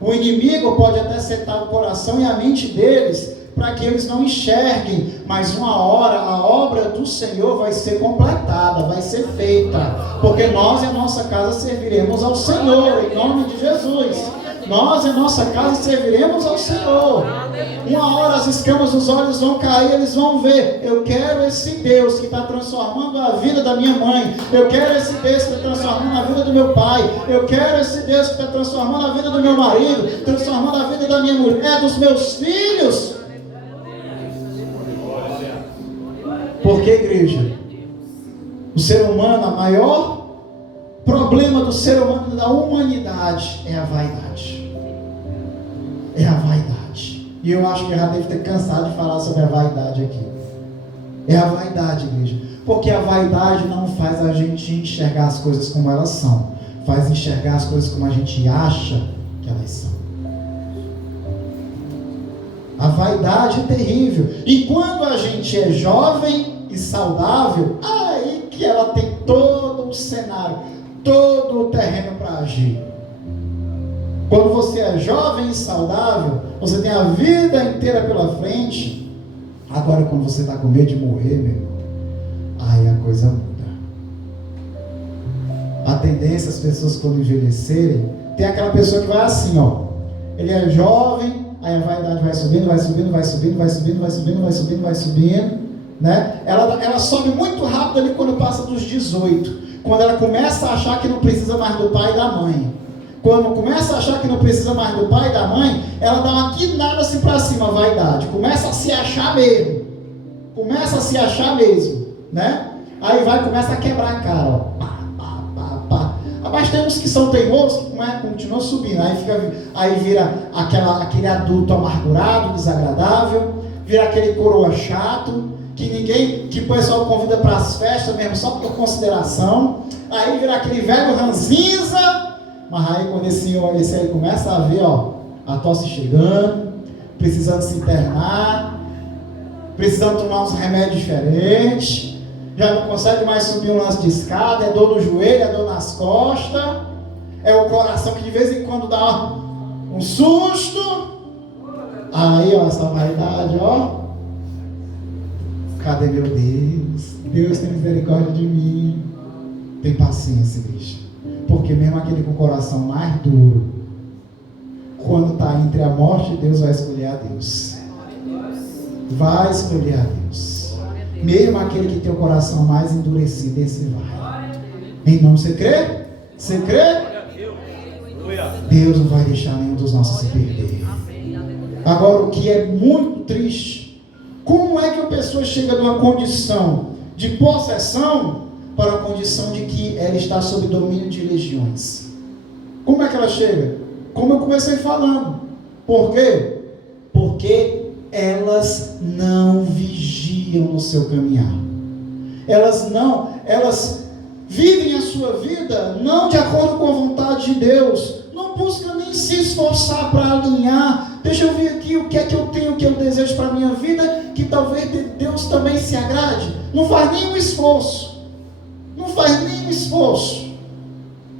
O inimigo pode até setar o coração e a mente deles para que eles não enxerguem, mas uma hora a obra do Senhor vai ser completada, vai ser feita, porque nós e a nossa casa serviremos ao Senhor, em nome de Jesus. Nós e a nossa casa serviremos ao Senhor. Uma hora as escamas dos olhos vão cair, eles vão ver. Eu quero esse Deus que está transformando a vida da minha mãe. Eu quero esse Deus que está transformando a vida do meu pai. Eu quero esse Deus que está transformando a vida do meu marido, transformando a vida da minha mulher, dos meus filhos. Porque, igreja, o ser humano, a maior problema do ser humano, da humanidade, é a vaidade. É a vaidade. E eu acho que eu já devo ter cansado de falar sobre a vaidade aqui. É a vaidade, igreja. Porque a vaidade não faz a gente enxergar as coisas como elas são. Faz enxergar as coisas como a gente acha que elas são. A vaidade é terrível. E quando a gente é jovem e saudável, aí que ela tem todo o cenário, todo o terreno para agir. Quando você é jovem e saudável, você tem a vida inteira pela frente. Agora quando você está com medo de morrer, meu irmão, aí a coisa muda. A tendência, as pessoas quando envelhecerem, tem aquela pessoa que vai assim, ele é jovem, aí a vaidade vai subindo, vai subindo, vai subindo, vai subindo, vai subindo, vai subindo, vai subindo, né? Ela sobe muito rápido ali quando passa dos 18, quando ela começa a achar que não precisa mais do pai e da mãe. Quando começa a achar que não precisa mais do pai e da mãe, ela dá uma guinada assim para cima, a vaidade, começa a se achar mesmo, né? Aí começa a quebrar a cara, pá, pá, pá, pá. Mas tem uns que são teimosos, que continuam subindo, aí vira aquele adulto amargurado, desagradável, vira aquele coroa chato, que o pessoal convida para as festas mesmo, só por consideração, aí vira aquele velho ranzinza. Mas aí quando esse aí começa a ver, a tosse chegando, precisando se internar, precisando tomar uns remédios diferentes, já não consegue mais subir um lance de escada, é dor no joelho, é dor nas costas, é o coração que de vez em quando dá um susto. Aí, essa vaidade, cadê meu Deus? Deus tem misericórdia de mim. Tem paciência, igreja. Porque mesmo aquele com o coração mais duro, quando está entre a morte e Deus, vai escolher a Deus. Vai escolher a Deus. Mesmo aquele que tem o coração mais endurecido, esse vai. Em nome, você crê? Você crê? Deus não vai deixar nenhum dos nossos se perder. Agora, o que é muito triste, como é que a pessoa chega de uma condição de possessão para a condição de que ela está sob domínio de legiões? Como é que ela chega? Como eu comecei falando. Por quê? Porque elas não vigiam no seu caminhar. Elas vivem a sua vida não de acordo com a vontade de Deus. Não buscam nem se esforçar para alinhar. Deixa eu ver aqui o que é que eu tenho, o que eu desejo para a minha vida, que talvez Deus também se agrade. Não faz nenhum esforço. Não faz nenhum esforço.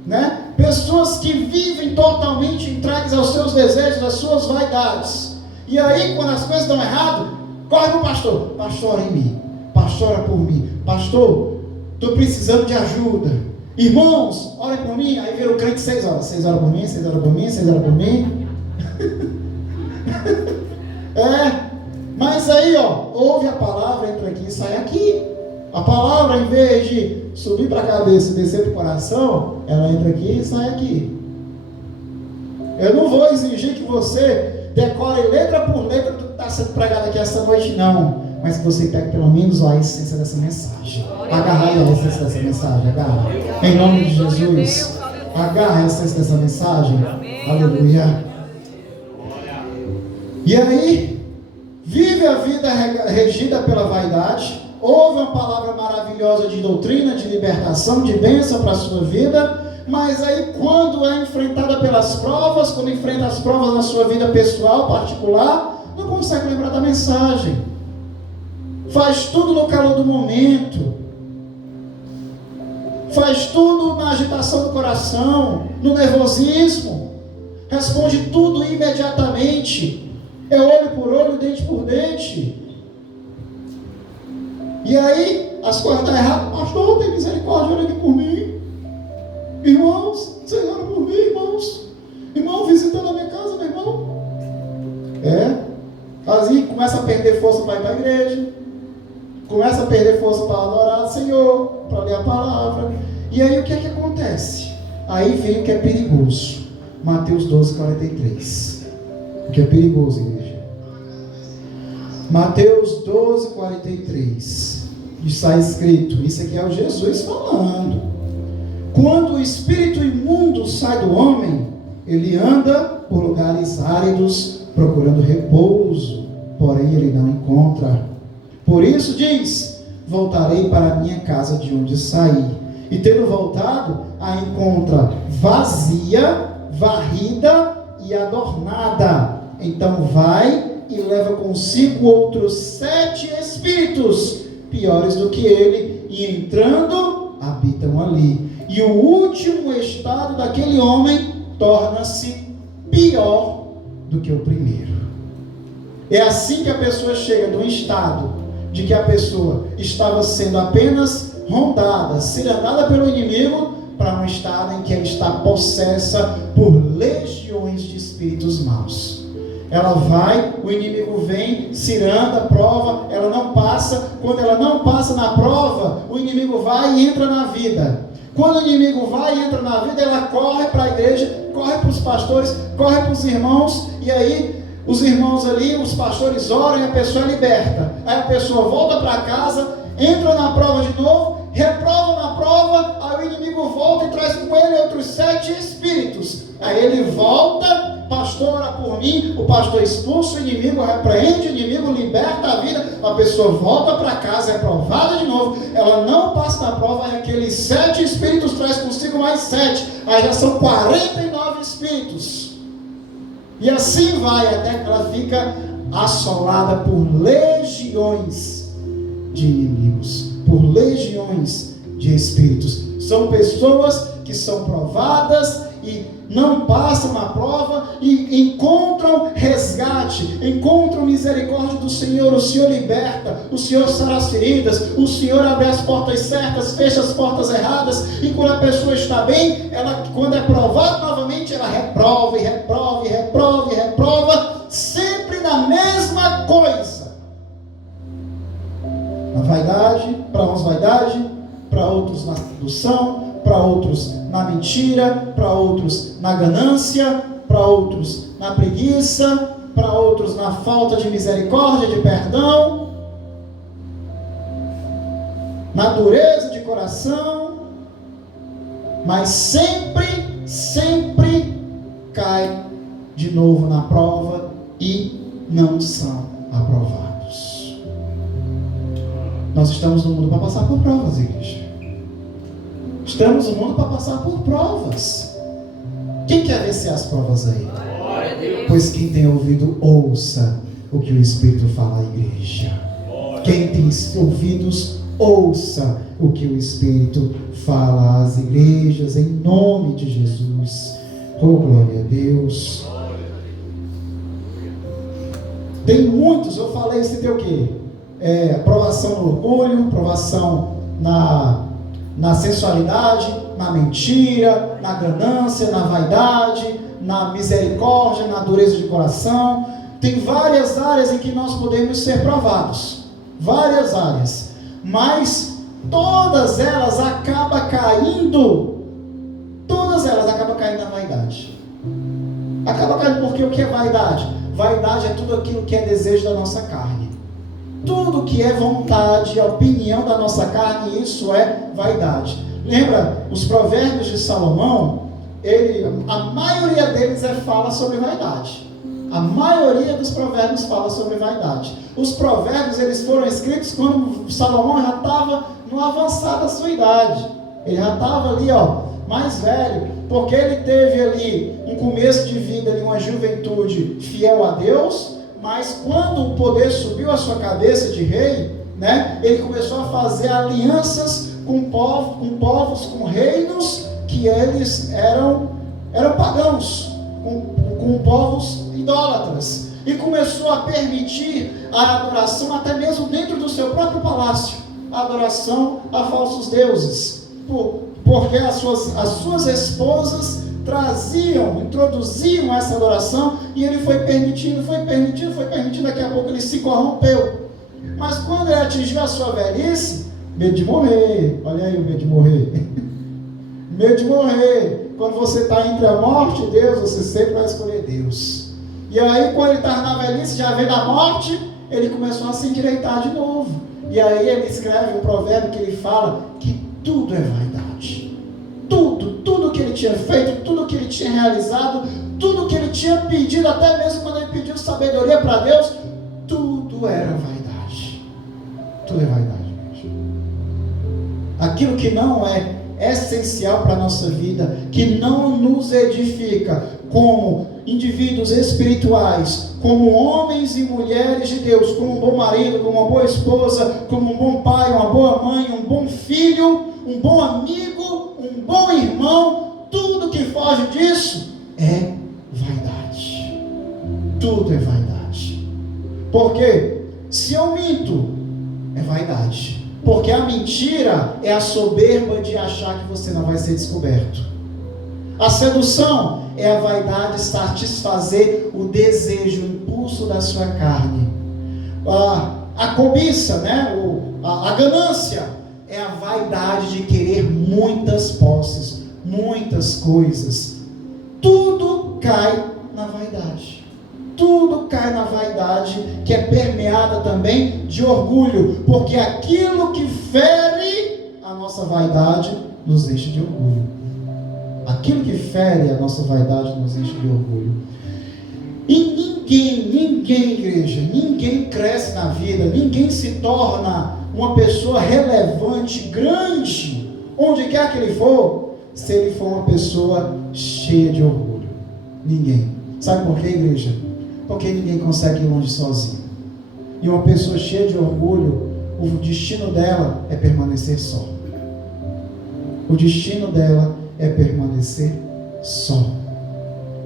Né? Pessoas que vivem totalmente entregues aos seus desejos, às suas vaidades. E aí, quando as coisas dão errado, corre para o pastor. Pastor, ora em mim. Pastor, ora por mim. Pastor, estou precisando de ajuda. Irmãos, orem por mim. Aí vira o crente 6 horas. 6 horas por mim, 6 horas por mim, 6 horas por mim. Mas aí, ouve a palavra, entra aqui e sai aqui. A palavra, em vez de subir para a cabeça e descer para o coração, ela entra aqui e sai aqui. Eu não vou exigir que você decore letra por letra do que está sendo pregado aqui essa noite, não. Mas que você pegue pelo menos a essência dessa mensagem. Agarra a essência dessa mensagem, agarra. Em nome de Jesus, agarra a essência dessa mensagem. Aleluia. E aí, vive a vida regida pela vaidade. Ouve uma palavra maravilhosa de doutrina, de libertação, de bênção para a sua vida, mas aí quando é enfrentada pelas provas, quando enfrenta as provas na sua vida pessoal, particular, não consegue lembrar da mensagem. Faz tudo no calor do momento. Faz tudo na agitação do coração, no nervosismo. Responde tudo imediatamente. É olho por olho, dente por dente. E aí, as coisas estão erradas. Pastor, tem misericórdia, olha aqui por mim. Irmãos, Senhor, ora por mim, irmãos. Irmão, visitando a minha casa, meu irmão. Assim, começa a perder força para ir para a igreja. Começa a perder força para adorar o Senhor, para ler a palavra. E aí, o que é que acontece? Aí vem o que é perigoso. Mateus 12, 43. O que é perigoso, igreja? Mateus 12, 43. Está escrito, isso aqui é o Jesus falando. Quando o espírito imundo sai do homem, ele anda por lugares áridos, procurando repouso, porém ele não encontra. Por isso diz, voltarei para a minha casa de onde saí. E tendo voltado, a encontra vazia, varrida e adornada. Então vai e leva consigo outros 7 espíritos, piores do que ele, e entrando, habitam ali. E o último estado daquele homem torna-se pior do que o primeiro. É assim que a pessoa chega de um estado de que a pessoa estava sendo apenas rondada, cirandada pelo inimigo, para um estado em que ela está possessa por legiões de espíritos maus. Ela vai, o inimigo vem, ciranda, prova, ela não passa. Quando ela não passa na prova, o inimigo vai e entra na vida. Quando o inimigo vai e entra na vida, ela corre para a igreja, corre para os pastores, corre para os irmãos, e aí os irmãos ali, os pastores oram e a pessoa é liberta. Aí a pessoa volta para casa, entra na prova de novo, reprova na prova, aí o inimigo volta e traz com ele outros 7 espíritos. Aí ele volta, pastor, ora por mim, o pastor expulsa o inimigo, repreende o inimigo, liberta a vida, a pessoa volta para casa, é provada de novo, ela não passa na prova, e aqueles 7 espíritos traz consigo mais 7, aí já são 49 espíritos. E assim vai, até que ela fica assolada por legiões de inimigos, por legiões de espíritos. São pessoas que são provadas e não passam na prova e encontram resgate, encontram misericórdia do Senhor. O Senhor liberta, o Senhor sara as feridas, o Senhor abre as portas certas, fecha as portas erradas. E quando a pessoa está bem, ela, quando é provada novamente, ela reprova e reprova e reprova e reprova, sempre na mesma coisa. Na vaidade, para uns vaidade, para outros na sedução, para para outros na mentira, para outros na ganância, para outros na preguiça, para outros na falta de misericórdia, de perdão, na dureza de coração, mas sempre cai de novo na prova e não são aprovados. Nós estamos no mundo para passar por provas, igreja. Estamos no mundo para passar por provas. Quem quer vencer as provas aí? Pois quem tem ouvido, ouça o que o Espírito fala à igreja. Quem tem ouvidos, ouça o que o Espírito fala às igrejas, em nome de Jesus. Oh, glória a Deus. Tem muitos, eu falei, você tem o quê? Provação no orgulho, provação na sensualidade, na mentira, na ganância, na vaidade, na misericórdia, na dureza de coração. Tem várias áreas em que nós podemos ser provados, várias áreas, mas todas elas acabam caindo na vaidade. Acaba caindo porque o que é vaidade? Vaidade é tudo aquilo que é desejo da nossa carne. Tudo que é vontade, a opinião da nossa carne, isso é vaidade. Lembra, os provérbios de Salomão, a maioria deles fala sobre vaidade. A maioria dos provérbios fala sobre vaidade. Os provérbios, eles foram escritos quando Salomão já estava no avançado da sua idade. Ele já estava ali, mais velho, porque ele teve ali um começo de vida, ali, uma juventude fiel a Deus, mas quando o poder subiu à sua cabeça de rei, né, ele começou a fazer alianças com povos, com reinos que eles eram pagãos, com povos idólatras, e começou a permitir a adoração até mesmo dentro do seu próprio palácio, a adoração a falsos deuses, porque as suas esposas introduziam essa adoração, e ele foi permitindo, daqui a pouco ele se corrompeu. Mas quando ele atingiu a sua velhice, medo de morrer, olha aí o medo de morrer, medo de morrer, quando você está entre a morte e Deus, você sempre vai escolher Deus. E aí quando ele estava na velhice, já vendo a morte, ele começou a se endireitar de novo, e aí ele escreve um provérbio que ele fala que tudo é vaidade. Tudo que ele tinha feito, tudo que ele tinha realizado, tudo que ele tinha pedido, até mesmo quando ele pediu sabedoria para Deus, tudo era vaidade. Tudo é vaidade, gente. Aquilo que não é essencial para a nossa vida, que não nos edifica como indivíduos espirituais, como homens e mulheres de Deus, como um bom marido, como uma boa esposa, como um bom pai, uma boa mãe, um bom filho, um bom amigo, um bom irmão, tudo que foge disso é vaidade. Tudo é vaidade. Porque se eu minto, é vaidade. Porque a mentira é a soberba de achar que você não vai ser descoberto. A sedução é a vaidade satisfazer o desejo, o impulso da sua carne. A cobiça, né? A ganância é a vaidade de querer muitas posses, muitas coisas. Tudo cai na vaidade. Tudo cai na vaidade, que é permeada também de orgulho, porque aquilo que fere a nossa vaidade nos enche de orgulho. Aquilo que fere a nossa vaidade nos enche de orgulho. E ninguém, igreja, ninguém cresce na vida, ninguém se torna uma pessoa relevante, grande, onde quer que ele for, se ele for uma pessoa cheia de orgulho. Ninguém. Sabe por quê, igreja? Porque ninguém consegue ir longe sozinho. E uma pessoa cheia de orgulho, o destino dela é permanecer só. O destino dela é permanecer só.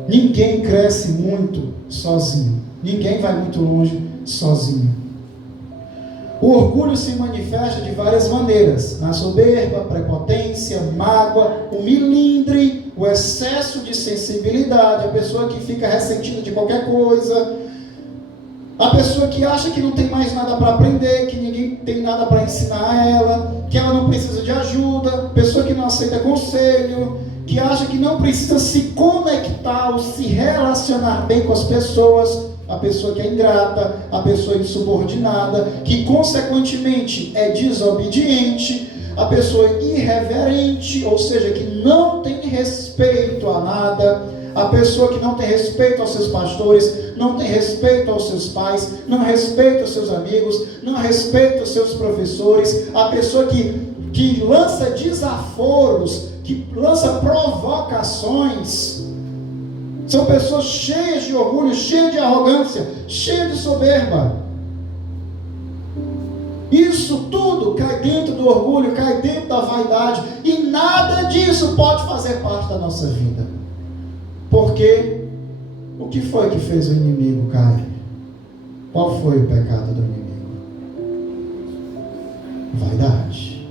Ninguém cresce muito sozinho. Ninguém vai muito longe sozinho. O orgulho se manifesta de várias maneiras: na soberba, prepotência, mágoa, o milindre, o excesso de sensibilidade, a pessoa que fica ressentida de qualquer coisa. A pessoa que acha que não tem mais nada para aprender, que ninguém tem nada para ensinar a ela, que ela não precisa de ajuda, pessoa que não aceita conselho, que acha que não precisa se conectar ou se relacionar bem com as pessoas, a pessoa que é ingrata, a pessoa insubordinada, que consequentemente é desobediente, a pessoa irreverente, ou seja, que não tem respeito a nada, a pessoa que não tem respeito aos seus pastores, não tem respeito aos seus pais, não respeita os seus amigos, não respeita os seus professores, a pessoa que lança desaforos, que lança provocações. São pessoas cheias de orgulho, cheias de arrogância, cheias de soberba. Isso tudo cai dentro do orgulho, cai dentro da vaidade, e nada disso pode fazer parte da nossa vida. Porque o que foi que fez o inimigo cair? Qual foi o pecado do inimigo? Vaidade.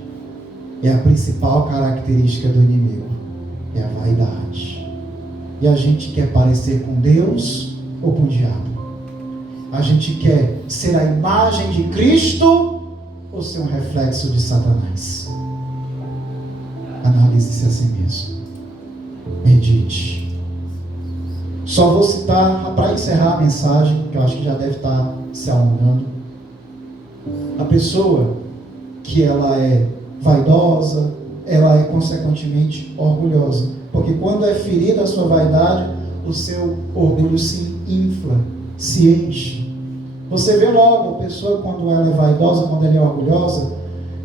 E a principal característica do inimigo é a vaidade. E a gente quer parecer com Deus ou com o diabo? A gente quer ser a imagem de Cristo ou ser um reflexo de Satanás? Analise-se a si mesmo. Medite. Só vou citar, para encerrar a mensagem, que eu acho que já deve estar se alongando, a pessoa que ela é vaidosa, ela é consequentemente orgulhosa, porque quando é ferida a sua vaidade, o seu orgulho se infla, se enche. Você vê logo a pessoa quando ela é vaidosa, quando ela é orgulhosa,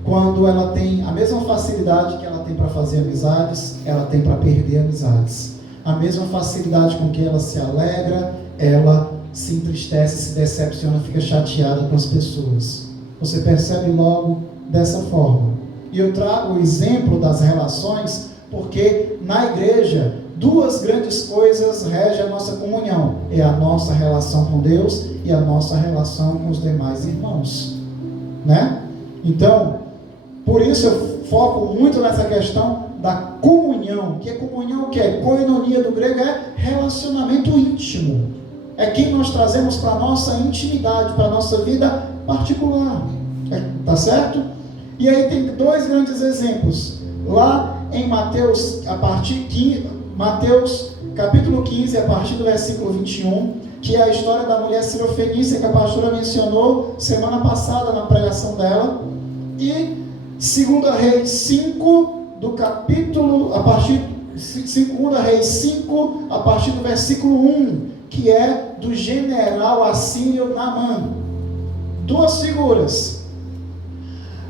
quando ela tem a mesma facilidade que ela tem para fazer amizades, ela tem para perder amizades. A mesma facilidade com que ela se alegra, ela se entristece, se decepciona, fica chateada com as pessoas. Você percebe logo dessa forma. E eu trago o exemplo das relações, porque na igreja, duas grandes coisas regem a nossa comunhão. É a nossa relação com Deus e a nossa relação com os demais irmãos. Né? Então, por isso eu foco muito nessa questão da comunhão. Que é comunhão, que é koinonia do grego, é relacionamento íntimo. É quem nós trazemos para a nossa intimidade, para a nossa vida particular. Tá certo? E aí tem dois grandes exemplos. Lá em Mateus, Mateus capítulo 15, a partir do versículo 21, que é a história da mulher sirofenícia que a pastora mencionou semana passada na pregação dela. E 2 Reis 5, do capítulo, 2 Reis 5, a partir do versículo 1, que é do general assírio Naamã. Duas figuras.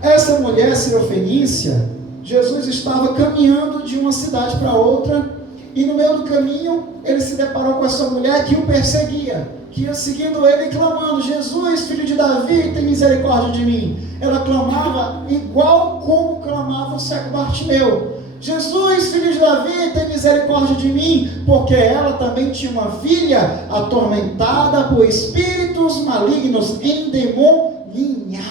Essa mulher sirofenícia, Jesus estava caminhando de uma cidade para outra, e no meio do caminho, ele se deparou com essa mulher que o perseguia, que ia seguindo ele e clamando: Jesus, filho de Davi, tem misericórdia de mim. Ela clamava igual como clamava o cego Bartimeu: Jesus, filho de Davi, tem misericórdia de mim, porque ela também tinha uma filha atormentada por espíritos malignos, endemoninhada.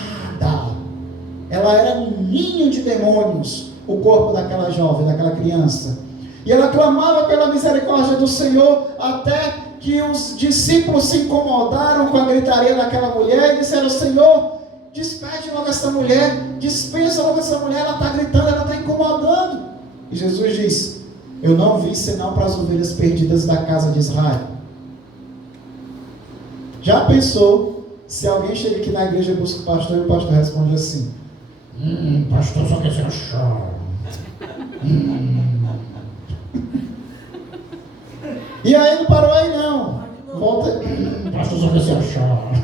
Ela era um ninho de demônios, o corpo daquela jovem, daquela criança. E ela clamava pela misericórdia do Senhor, até que os discípulos se incomodaram com a gritaria daquela mulher e disseram: Senhor, despede logo essa mulher, dispensa logo essa mulher, ela está gritando, ela está incomodando. E Jesus diz: eu não vim senão para as ovelhas perdidas da casa de Israel. Já pensou se alguém chega aqui na igreja e busca o pastor e o pastor responde assim: pastor só quer ser achado. E aí não parou aí não. Volta. Pastor só quer ser achado.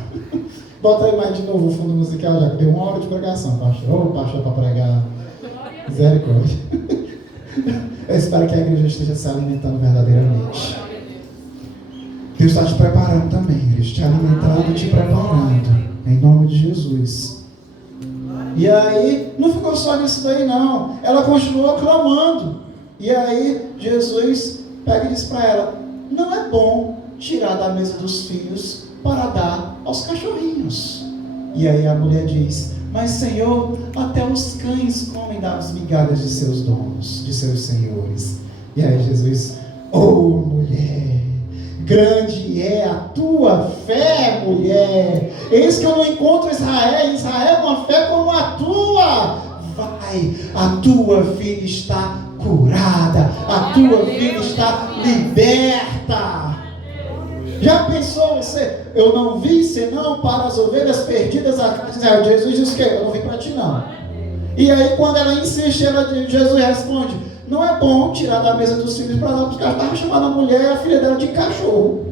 Bota aí mais de novo o fundo musical, já que deu 1 hora de pregação, pastor. Ô, pastor, para pregar. Misericórdia. Eu espero que a igreja esteja se alimentando verdadeiramente. Deus está te preparando também, igreja. Te alimentando e te preparando. Em nome de Jesus. E aí, não ficou só nisso daí não. Ela continuou clamando. E aí, Jesus pega e diz para ela: não é bom tirar da mesa dos filhos para dar aos cachorrinhos. E aí a mulher diz: mas Senhor, até os cães comem das migalhas de seus donos, de seus senhores. E aí Jesus: oh mulher, grande é a tua fé, mulher. Eis que eu não encontro Israel uma fé como a tua. Vai, a tua filha está curada, a tua filha está liberta. Já pensou você? Eu não vim senão para as ovelhas perdidas a casa de Israel. Jesus diz o quê? Eu não vim para ti não. E aí quando ela insiste, Jesus responde: não é bom tirar da mesa dos filhos para dar, porque ela estava chamando a mulher e a filha dela de cachorro.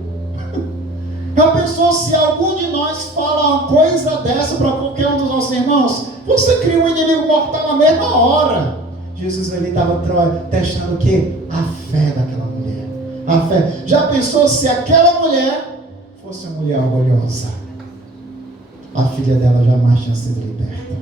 Já pensou se algum de nós fala uma coisa dessa para qualquer um dos nossos irmãos? Você cria um inimigo mortal na mesma hora. Jesus ali estava testando o quê? A fé daquela mulher. A fé. Já pensou se aquela mulher fosse uma mulher orgulhosa? A filha dela jamais tinha sido liberta.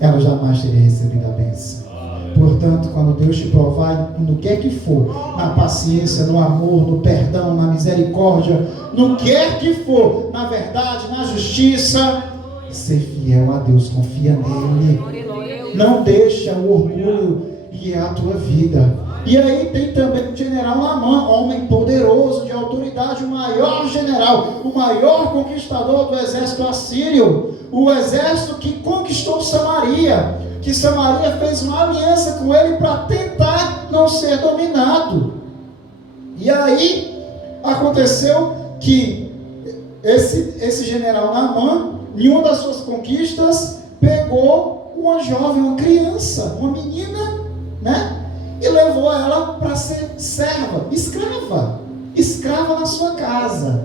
Ela jamais teria recebido a bênção. Portanto, quando Deus te provar, no que quer que for, na paciência, no amor, no perdão, na misericórdia, no que quer que for, na verdade, na justiça, ser fiel a Deus, confia nele. Não deixa o orgulho guiar a tua vida. E aí tem também o general Naamã, homem poderoso, de autoridade, o maior general, o maior conquistador do exército assírio, o exército que conquistou Samaria, que Samaria fez uma aliança com ele para tentar não ser dominado. E aí aconteceu que esse general Naamã, em uma das suas conquistas, pegou uma jovem, uma criança, uma menina, né? E levou ela para ser serva, escrava na sua casa.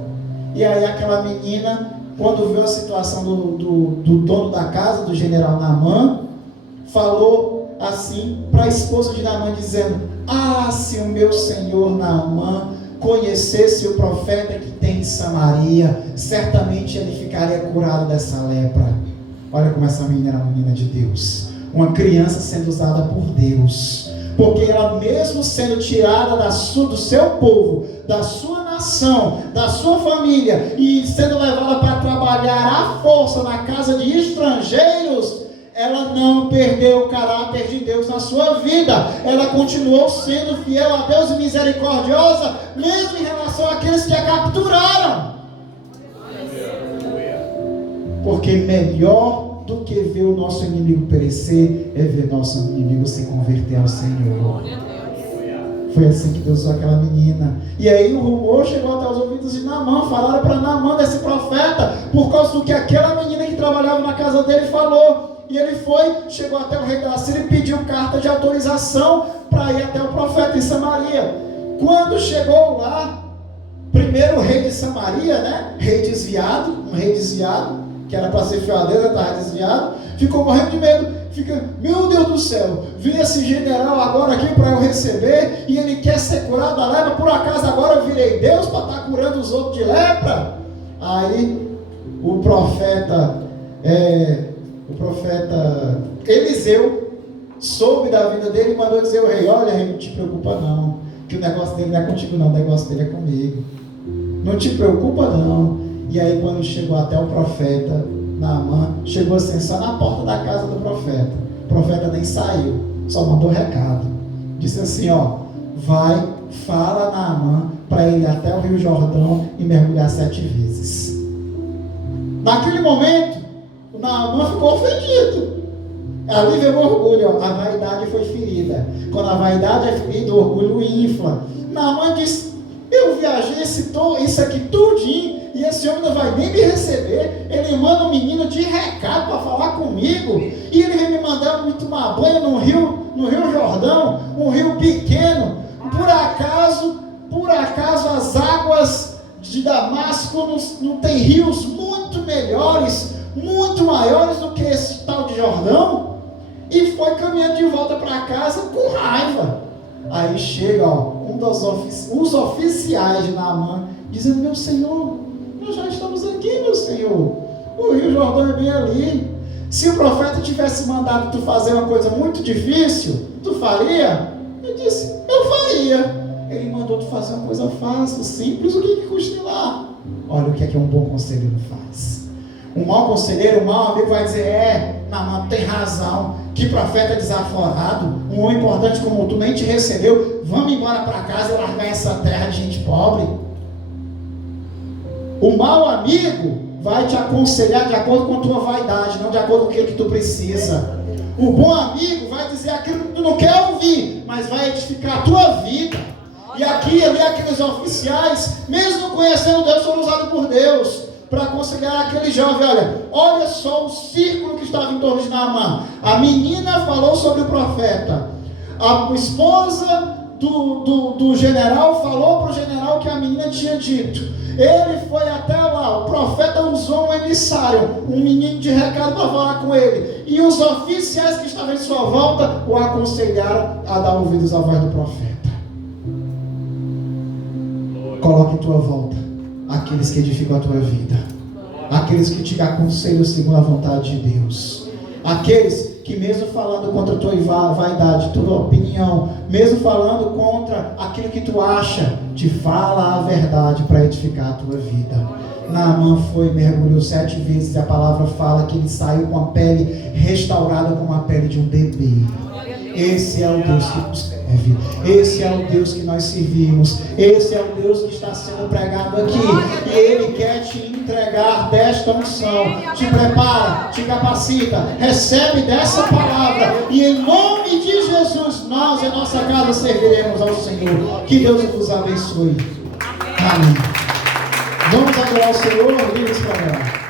E aí aquela menina, quando viu a situação do dono da casa, do general Naamã, falou assim para a esposa de Naamã, dizendo: ah, se o meu senhor Naamã conhecesse o profeta que tem em Samaria, certamente ele ficaria curado dessa lepra. Olha como essa menina era uma menina de Deus, uma criança sendo usada por Deus, porque ela, mesmo sendo tirada do seu povo, da sua nação, da sua família, e sendo levada para trabalhar à força na casa de estrangeiros, ela não perdeu o caráter de Deus na sua vida. Ela continuou sendo fiel a Deus e misericordiosa, mesmo em relação àqueles que a capturaram. Porque melhor do que ver o nosso inimigo perecer é ver nosso inimigo se converter ao Senhor. Foi assim que Deus usou aquela menina. E aí o rumor chegou até os ouvidos de Naamã. Falaram para Naamã desse profeta, por causa do que aquela menina que trabalhava na casa dele falou. E ele chegou até o rei da Síria e pediu carta de autorização para ir até o profeta em Samaria. Quando chegou lá, primeiro o rei de Samaria, né? Um rei desviado, que era para ser fiel a Deus, estava desviado, ficou morrendo de medo. Meu Deus do céu, vem esse general agora aqui para eu receber, e ele quer ser curado da lepra. Por acaso agora eu virei Deus para estar curando os outros de lepra? Aí o profeta Eliseu soube da vida dele e mandou dizer ao rei: olha, rei, não te preocupa não, que o negócio dele não é contigo não, o negócio dele é comigo, não te preocupa não. E aí quando chegou até o profeta Naamã, chegou assim, só na porta da casa do profeta. O profeta nem saiu, só mandou recado, disse assim: ó, vai, fala a Naamã para ele ir até o Rio Jordão e mergulhar 7 vezes. Naquele momento o Naamã ficou ofendido. Ali veio o orgulho, a vaidade foi ferida. Quando a vaidade é ferida, o orgulho infla. Naamã disse: eu viajei isso aqui tudinho, e esse homem não vai nem me receber. Ele manda um menino de recado para falar comigo, e ele vem me mandar me tomar banho no Rio Jordão, um rio pequeno. Por acaso as águas de Damasco não tem rios muito melhores, muito maiores do que esse tal de Jordão? E foi caminhando de volta para casa com raiva. Aí chega os oficiais de Naamã, dizendo: meu senhor, nós já estamos aqui, meu senhor, o Rio Jordão é bem ali. Se o profeta tivesse mandado tu fazer uma coisa muito difícil, tu faria? Eu disse: eu faria. Ele mandou tu fazer uma coisa fácil, simples, o que custa lá? Olha o que é que um bom conselheiro faz. Um mau conselheiro, um mau amigo vai dizer: Naamã tem razão, que profeta desaforado, um homem importante como tu nem te recebeu, vamos embora para casa e largar essa terra de gente pobre. O mau amigo vai te aconselhar de acordo com a tua vaidade, não de acordo com aquilo que tu precisa. O bom amigo vai dizer aquilo que tu não quer ouvir, mas vai edificar a tua vida. E aqui, ali, aqueles oficiais, mesmo conhecendo Deus, foram usados por Deus para aconselhar aquele jovem. Olha só o círculo que estava em torno de Naamã. A menina falou sobre o profeta. A esposa do general falou para o general que a menina tinha dito. Ele foi até lá, o profeta usou um emissário, um menino de recado para falar com ele. E os oficiais que estavam em sua volta o aconselharam a dar ouvidos à voz do profeta. Coloque em tua volta aqueles que edificam a tua vida, aqueles que te aconselham segundo a vontade de Deus, aqueles que mesmo falando contra a tua vaidade, tua opinião, mesmo falando contra aquilo que tu acha, te fala a verdade para edificar a tua vida. Naamã foi, mergulhou 7 vezes e a palavra fala que ele saiu com a pele restaurada como a pele de um bebê. Esse é o Deus que nos serve. Esse é o Deus que nós servimos. Esse é o Deus que está sendo pregado aqui. E Ele quer te entregar desta unção. Te prepara, te capacita. Recebe dessa palavra. E em nome de Jesus, nós e a nossa casa serviremos ao Senhor. Que Deus nos abençoe. Amém. Vamos adorar o Senhor. Vamos para lá.